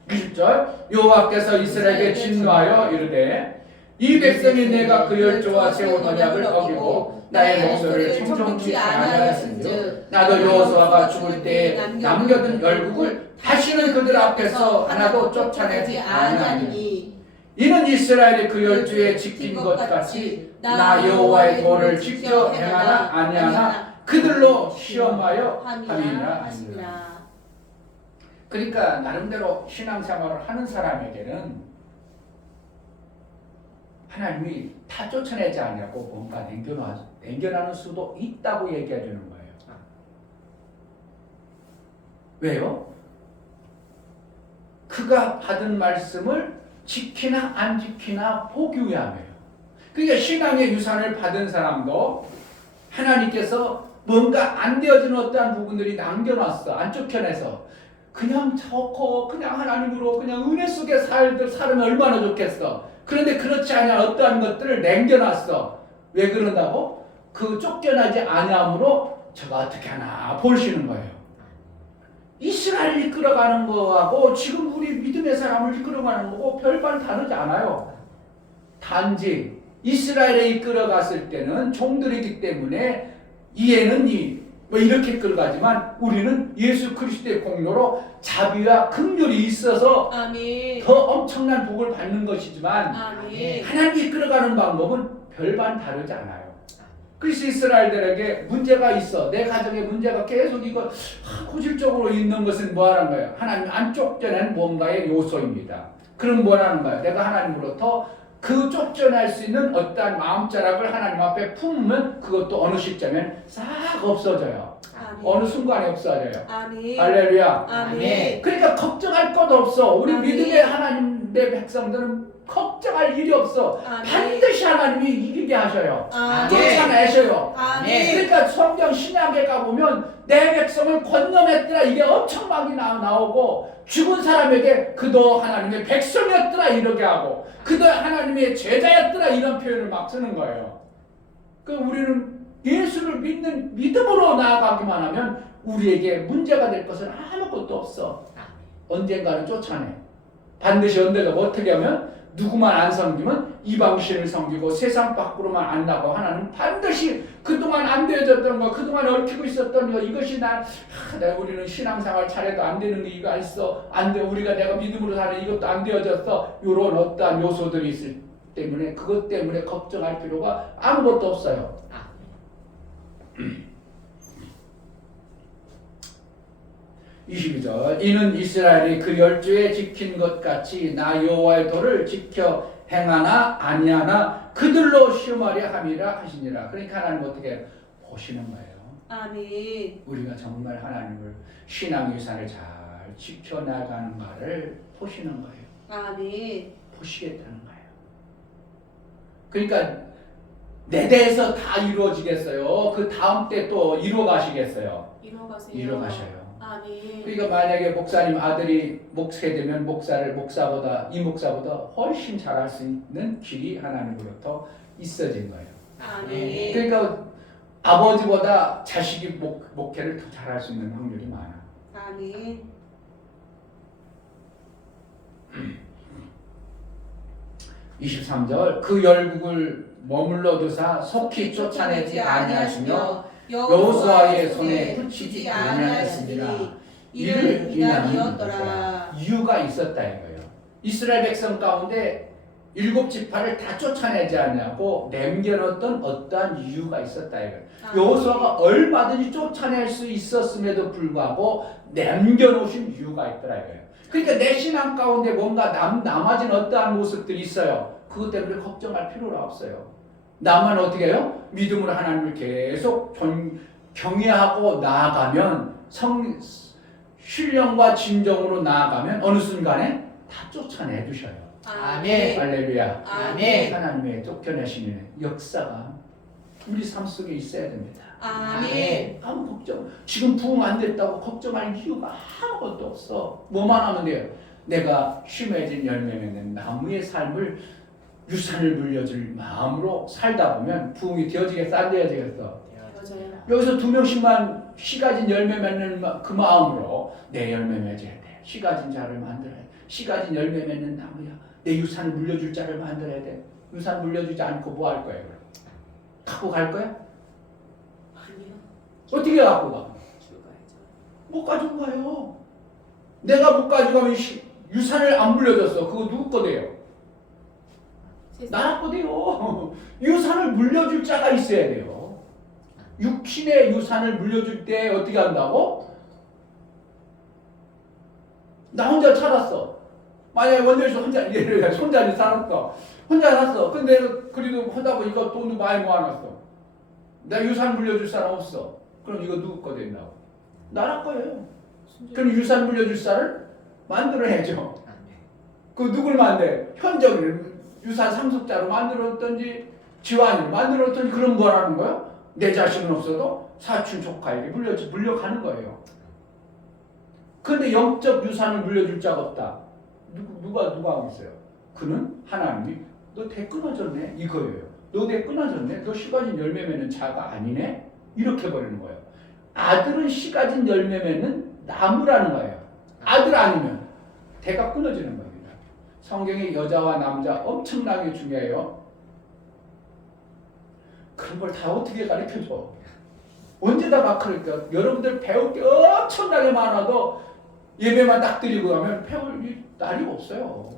20절 여호와께서 이스라엘에게 진노하여 이르되 이 백성이 내가 그 열조와 세운 언약을 어기고 나의 목소리를 청종치 아니하였은즉 나도 여호수아가 죽을 때에 남겨둔 열국을 다시는 그들 앞에서 하나도 쫓아내지 아니하리니 이는 이스라엘이 그 열주에 지킨 것 같이 나 여호와의 도를 지켜 행하나 아니하나 그들로 시험하여 함이라 하시니라. 그러니까 나름대로 신앙생활을 하는 사람에게는 하나님이 다 쫓아내지 않냐고 뭔가 냉겨나는 수도 있다고 얘기해 주는 거예요. 왜요? 그가 받은 말씀을 지키나 안 지키나 보기 위함이에요. 그러니까 신앙의 유산을 받은 사람도 하나님께서 뭔가 안 되어지는 어떠한 부분들이 남겨놨어. 안 쫓겨내서 그냥 좋고 그냥 하나님으로 그냥 은혜 속에 살면 얼마나 좋겠어. 그런데 그렇지 않아 어떠한 것들을 남겨놨어. 왜 그런다고? 그 쫓겨나지 아니함으로 저가 어떻게 하나 보시는 거예요. 이스라엘을 이끌어가는 거하고 지금 우리 믿음의 사람을 이끌어가는 거고 별반 다르지 않아요. 단지 이스라엘에 이끌어갔을 때는 종들이기 때문에 이해는 뭐 이렇게 이끌어가지만 우리는 예수 그리스도의 공로로 자비와 긍휼이 있어서 아멘. 더 엄청난 복을 받는 것이지만 아멘. 하나님이 이끌어가는 방법은 별반 다르지 않아요. 그래서 이스라엘들에게 문제가 있어. 내 가정에 문제가 계속 이거 고질적으로 있는 것은 뭐하는 거예요? 하나님 안 쫓겨낸 뭔가의 요소입니다. 그럼 뭐라는 거예요? 내가 하나님으로부터 그 쫓겨날 수 있는 어떠한 마음자락을 하나님 앞에 품으면 그것도 어느 시점엔 싹 없어져요. 아멘. 어느 순간에 없어져요. 아멘. 할렐루야. 아멘. 그러니까 걱정할 것 없어. 우리 아멘. 믿음의 하나님의 백성들은 걱정할 일이 없어. 아멘. 반드시 하나님이 이기게 하셔요. 아멘. 쫓아내셔요. 아멘. 그러니까 성경 신약에 가보면 내 백성을 건너했더라 이게 엄청 많이 나오고 죽은 사람에게 그도 하나님의 백성이었더라 이렇게 하고 그도 하나님의 제자였더라 이런 표현을 막 쓰는 거예요. 그 우리는 예수를 믿는 믿음으로 나아가기만 하면 우리에게 문제가 될 것은 아무것도 없어. 언젠가는 쫓아내. 반드시 언제가 어떻게 하면 누구만 안 섬기면 이방신을 섬기고 세상 밖으로만 안 나고 하나는 반드시 그동안 안 되어졌던 거 그동안 얽히고 있었던 거 이것이 내가 우리는 신앙생활 잘해도 안 되는 게 이거 있어 안 돼 우리가 내가 믿음으로 사는 이것도 안 되어졌어 이런 어떠한 요소들이 있을 때문에 그것 때문에 걱정할 필요가 아무것도 없어요. 22절 이는 이스라엘이 그 열조에 지킨 것 같이 나 여호와의 도를 지켜 행하나 아니하나 그들로 시험하려 함이라 하시니라. 그러니까 하나님 어떻게 보시는 거예요. 아멘. 우리가 정말 하나님을 신앙 유산을 잘 지켜나가는가를 보시는 거예요. 아멘. 보시겠다는 거예요. 그러니까 내 대해서 다 이루어지겠어요. 그 다음 때 또 이루어가시겠어요. 이뤄가세요. 이루어가셔요. 아멘. 그러니까 만약에 목사님 아들이 목사가 되면 이 목사보다 훨씬 잘할 수 있는 길이 하나님으로부터 있어진 거예요. 아멘. 그러니까 아버지보다 자식이 목회를 더 잘할 수 있는 확률이 많아. 아멘. 23절 그 열국을 머물러 두사 속히 쫓아내지 아니하시며 여호수아의 손에 붙이지 아니하였으니라. 이를 인하였더라. 이유가 있었다 이거예요. 이스라엘 백성 가운데 7지파를 다 쫓아내지 않냐고 남겨놓던 어떠한 이유가 있었다 이거예요. 여호수아가 얼마든지 쫓아낼 수 있었음에도 불구하고 남겨놓으신 이유가 있더라 이거예요. 그러니까 내 신앙 가운데 뭔가 남아진 어떠한 모습들이 있어요. 그것 때문에 걱정할 필요가 없어요. 나만 어떻게 해요? 믿음으로 하나님을 계속 경외하고 나아가면 신령과 진정으로 나아가면 어느 순간에 다 쫓아내 주셔요. 아멘. 할렐루야. 아멘. 하나님의 쫓겨내시는 역사가 우리 삶 속에 있어야 됩니다. 아멘. 아무 걱정. 지금 부흥 안 됐다고 걱정할 이유가 아무것도 없어. 뭐만 하면 돼요. 내가 심해진 열매 맺는 나무의 삶을 유산을 물려줄 마음으로 살다 보면 부흥이 되어지겠어 안 되어지겠어? 맞아요. 여기서 2명씩만 씨가진 열매 맺는 그 마음으로 내 열매 맺어야 돼. 씨가진 자를 만들어야 돼. 씨가진 열매 맺는 나무야. 내 유산을 물려줄 자를 만들어야 돼. 유산 물려주지 않고 뭐 할 거야? 그럼? 갖고 갈 거야? 아니요. 어떻게 갖고 가? 죽어야죠. 못 가지고 가요. 내가 못 가져가면 유산을 안 물려줬어. 그거 누구 거대요? 나라 거대요. 유산을 물려줄 자가 있어야 돼요. 육신의 유산을 물려줄 때 어떻게 한다고? 나 혼자 살았어. 만약에 원대에서 혼자 살았어. 혼자 살았어. 근데 그래도 하다 보니까 돈도 많이 모아놨어. 나 유산 물려줄 사람 없어. 그럼 이거 누구 거 된다고? 나라 거예요. 그럼 유산 물려줄 사람을 만들어야죠. 그 누굴 만들? 현적을 유산 상속자로 만들었던지 지환을 만들었던지 그런 거라는 거야? 내 자식은 없어도 사촌 조카에게 물려가는 거예요. 그런데 영적 유산을 물려줄 자가 없다. 누가 하고 있어요? 그는 하나님이 너 대 끊어졌네 이거예요. 너 대 끊어졌네. 너 씨가진 열매 맺는 자가 아니네. 이렇게 버리는 거예요. 아들은 씨가진 열매 맺는 나무라는 거예요. 아들 아니면 대가 끊어지는 겁니다. 성경에 여자와 남자 엄청나게 중요해요. 그런 걸 다 어떻게 가르쳐줘? 언제다 막 그러니까 여러분들 배울 게 엄청나게 많아도 예배만 딱 드리고 가면 배울 날이 없어요.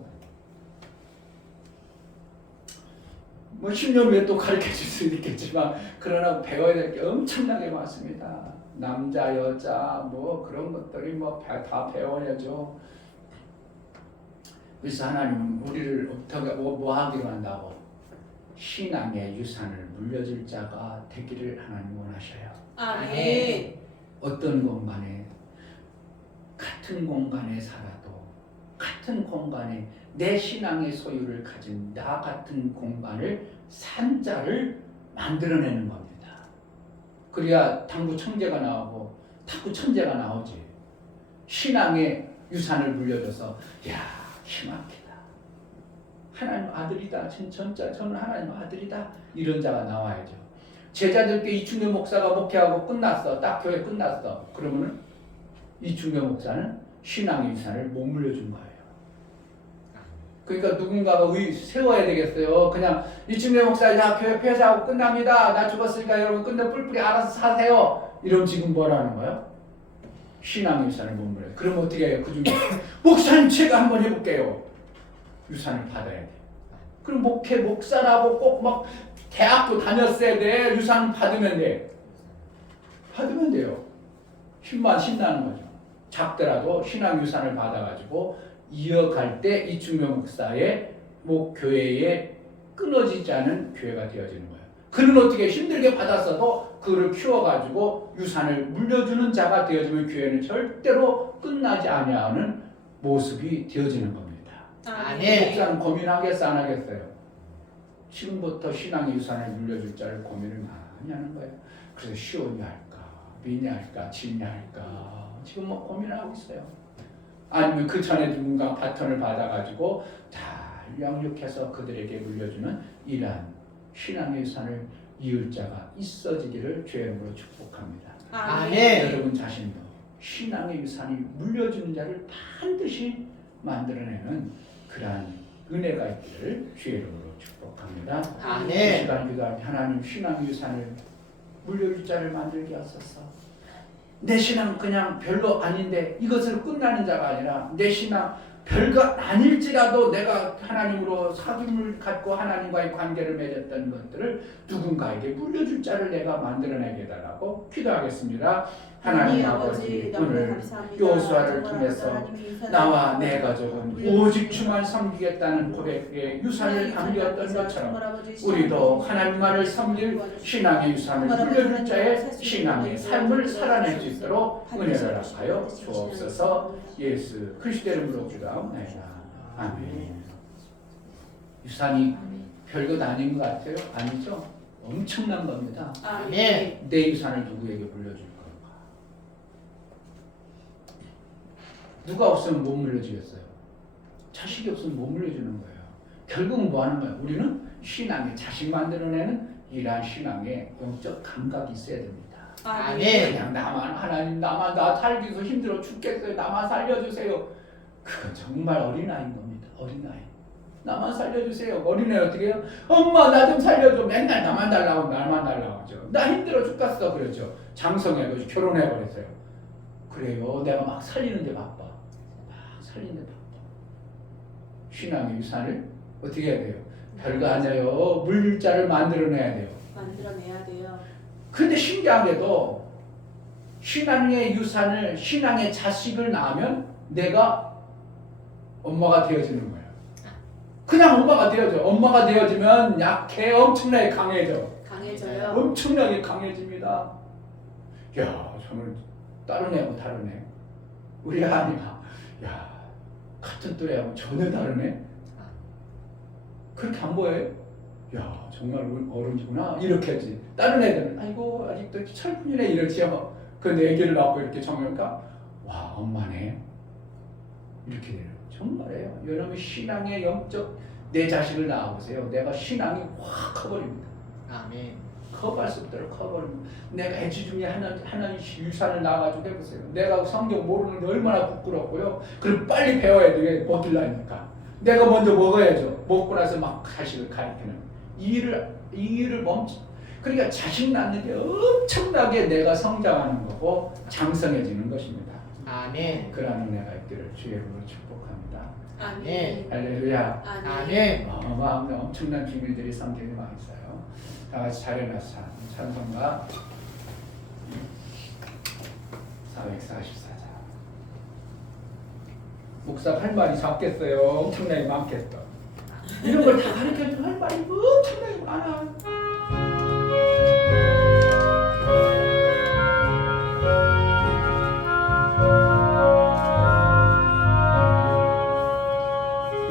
뭐 10년 후에 또 가르쳐 줄 수 있겠지만 그러나 배워야 될 게 엄청나게 많습니다. 남자, 여자 뭐 그런 것들이 뭐 다 배워야죠. 그래서 하나님은 우리를 어떻게 뭐 하기로 한다고? 신앙의 유산을 물려줄 자가 되기를 하나님 원하셔요. 아멘. 어떤 공간에 같은 공간에 살아도 같은 공간에 내 신앙의 소유를 가진 나 같은 공간을 산 자를 만들어내는 겁니다. 그래야 당구 청재가 나오고 탁구 천재가 나오지. 신앙의 유산을 물려줘서 야 힘막히다. 하나님 아들이다. 저는 하나님 아들이다. 이런 자가 나와야죠. 제자들께 이충교 목사가 목회하고 끝났어. 딱 교회 끝났어. 그러면은 이충교 목사는 신앙의 유산을 못 물려준 거예요. 그러니까 누군가가 세워야 되겠어요. 그냥 이충교 목사 야 교회 폐쇄하고 끝납니다. 나 죽었으니까 여러분 끝내 뿔뿔이 알아서 사세요. 이러면 지금 뭐라는 거예요? 신앙의 유산을 못 물려요. 그럼 어떻게 해요? 그 중에 목사님 제가 한번 해볼게요. 유산을 받아야 돼. 그럼 목사라고 꼭 막 대학도 다녔어야 돼. 유산 받으면 돼. 받으면 돼요. 힘만 신나는 거죠. 작더라도 신앙 유산을 받아가지고 이어갈 때 이충묘 목사의 교회에 끊어지지 않은 교회가 되어지는 거예요. 그는 어떻게 힘들게 받았어도 그를 키워가지고 유산을 물려주는 자가 되어지면 교회는 절대로 끝나지 아니하는 모습이 되어지는 겁니다. 아멘. 목사는 고민하겠어 안 하겠어요? 지금부터 신앙의 유산을 물려줄 자를 고민을 많이 하는 거예요. 그래서 시온이 할까, 미냐 할까, 진냐 할까 지금 뭐 고민하고 있어요. 아니면 그 전에 누군가 바톤을 받아가지고 잘 양육해서 그들에게 물려주는 이러한 신앙의 유산을 이을 자가 있어지기를 주의 이름으로 축복합니다. 아멘. 여러분 자신도 신앙의 유산이 물려주는 자를 반드시 만들어내는 그러한 은혜가 있기를 주의 이름으로 축복합니다. 아멘. 이 시간 기도할 때 하나님 신앙의 유산을 물려줄 자를 만들게 하소서. 내 신앙 그냥 별거 아닌데 이것을 끝나는 자가 아니라 내 신앙 별거 아닐지라도 내가 하나님으로 사귐을 갖고 하나님과의 관계를 맺었던 것들을 누군가에게 물려줄 자를 내가 만들어내게 해달라고 기도하겠습니다. 하나님 아버지 오늘 여호수아를 통해서 나와 내 가족은 오직 주만 섬기겠다는 고백의 유산을 담겼던 것처럼 우리도 하나님만을 섬길 신앙의 유산을 물려줄 자의 신앙의 삶을 살아낼 수 있도록 은혜를 하여 주옵소서. 예수 그리스도 이름으로 기도하옵나이다. 아멘. 유산이 별것 아닌 것 같아요? 아니죠? 엄청난 겁니다. 아멘. 내 유산을 누구에게 물려줄 건가? 누가 없으면 못 물려주겠어요. 자식이 없으면 못 물려주는 거예요. 결국은 뭐 하는 거예요? 우리는 신앙의 자식 만들어내는 이러한 신앙의 영적 감각이 있어야 됩니다. 아멘. 그냥 하나님 나 살기 서 힘들어 죽겠어요. 나만 살려주세요. 그건 정말 어린아이인 겁니다. 어린아이. 나만 살려주세요. 어린애 어떻게 해요? 엄마 나 좀 살려줘. 맨날 나만 달라고 하죠. 나 힘들어 죽겠어. 그렇죠. 장성해가지고 결혼해버렸어요. 그래요. 내가 막 살리는데 바빠. 신앙의 유산을 어떻게 해야 돼요? 별거 아니에요. 물릴 자를 만들어내야 돼요. 만들어내야 돼요. 근데 신기하게도 신앙의 유산을 신앙의 자식을 낳으면 내가 엄마가 되어지는 거예요. 그냥 엄마가 되어져. 엄마가 되어지면 약해 엄청나게 강해져. 강해져요. 엄청나게 강해집니다. 야, 저는 다른 애하고 다르네. 우리 아니가 야 같은 또래하고 전혀 다르네. 그렇게 안 보여요? 야 정말 어른이구나 이렇게 하지. 다른 애들은 아이고 아직도 철분이네 이러지요. 그 내 애기를 낳고 이렇게 정면가 와 엄마네 이렇게 돼요. 정말이에요. 여러분 신앙의 영적 내 자식을 낳아보세요. 내가 신앙이 확 커버립니다. 아멘. 커버할 수 없도록 커버를. 내가 애지 중에 하나의 유산을 나와가지고 해보세요. 내가 성경 모르는 게 얼마나 부끄럽고요. 그럼 빨리 배워야 돼. 먹으려니까. 내가 먼저 먹어야죠. 먹고 나서 막 자식을 가르치는 이 일을 멈춰. 그러니까 자식 낳는 게 엄청나게 내가 성장하는 거고 장성해지는 것입니다. 아멘. 그러한 은혜가 있기를 주의 이름으로 축복합니다. 아멘. 할렐루야. 아멘. 마음에 엄청난 비밀들이 성경에 많이 있어요. 다 같이 자리나서 찬송가 444장. 목사 할 말이 작겠어요? 엄청나게 많겠어. 이런 걸 다 가르쳐주면 할 말이 엄청나게 많아.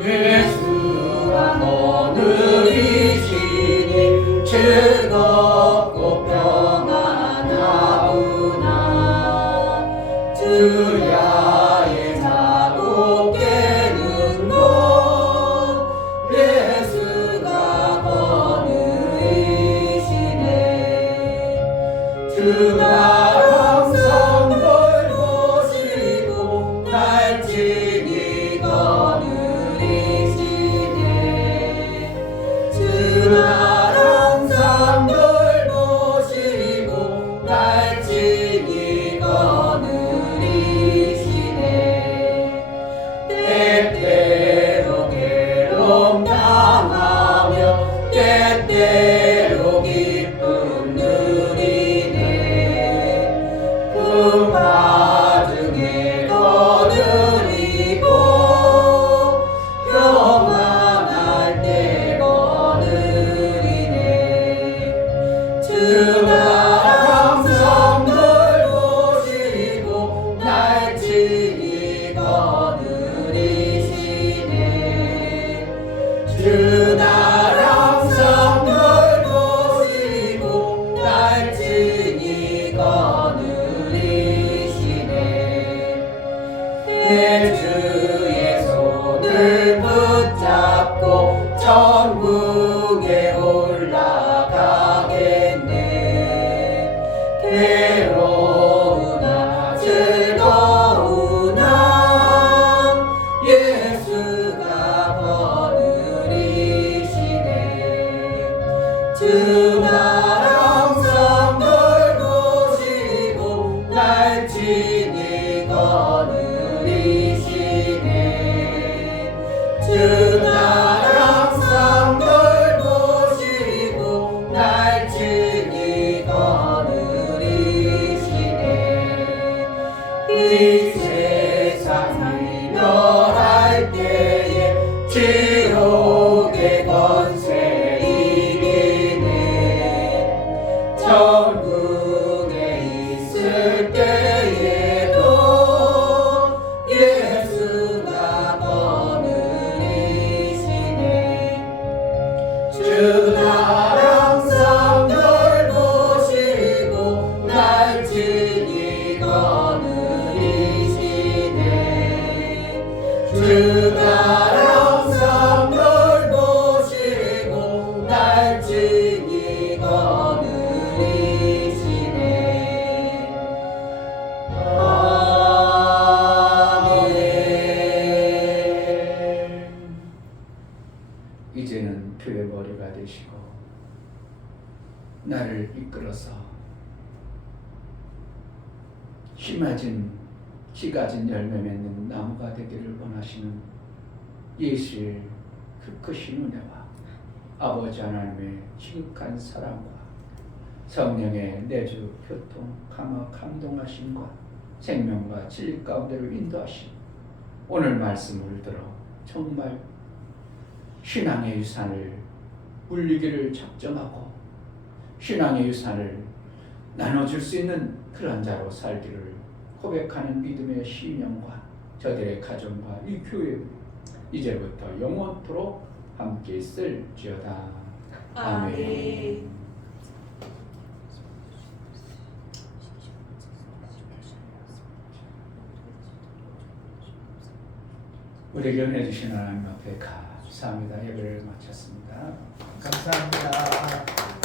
예수가 오늘이시니 즐겁고 평안하구나. 주야의 자고 깨는 것 예수가 오늘이시네. 주가 항상 널 보시고 날 지니 거느리시네. 주가 항상 널 보시고 날 지니 거느리시네. 때때로 괴로움 당하며 때때로 기쁨 누리네. 풍파 중에 거느리고 평안할 때 거느리네. 주가 항상 널 보시고 날 지니 거느리시네. 주가 항상 널 보시고 날 지니 거느리시네. 내 주의 손을 붙잡고 천국에 올라가겠네. 괴로우나 즐거우나 예수가 거느리시네. 주가 항상 널 보시고 날 지니 거느리시네. 주가 항상 널 보시고 날 지니 거느리시네. 이 세상이 멸할 때에 지옥의 권세 이기네. 천국에 있을 때에도 예수가 거느리시네. 주가 항상 널 보시고 날 지니 거느리시네. 주가 항상 널 보시고 날 지니 거느리시네. 아멘. 이제는 교회 머리가 되시고 나를 이끌어서 심어진 키 가진 열매 맺는 나무가 되기를 원하시는 예수의 그 크신 은혜와 아버지 하나님의 지극한 사랑과 성령의 내주 교통 감화 감동하심과 생명과 진리 가운데로 인도하심 오늘 말씀을 들어 정말 신앙의 유산을 물리기를 작정하고 신앙의 유산을 나눠줄 수 있는 그런 자로 살기를 고백하는 믿음의 신령과 저들의 가정과 이 교회 이제부터 영원토록 함께 있을지어다. 아멘. 우리에게 은혜 주신 하나님 앞에 감사합니다. 예배를 마쳤습니다. 감사합니다.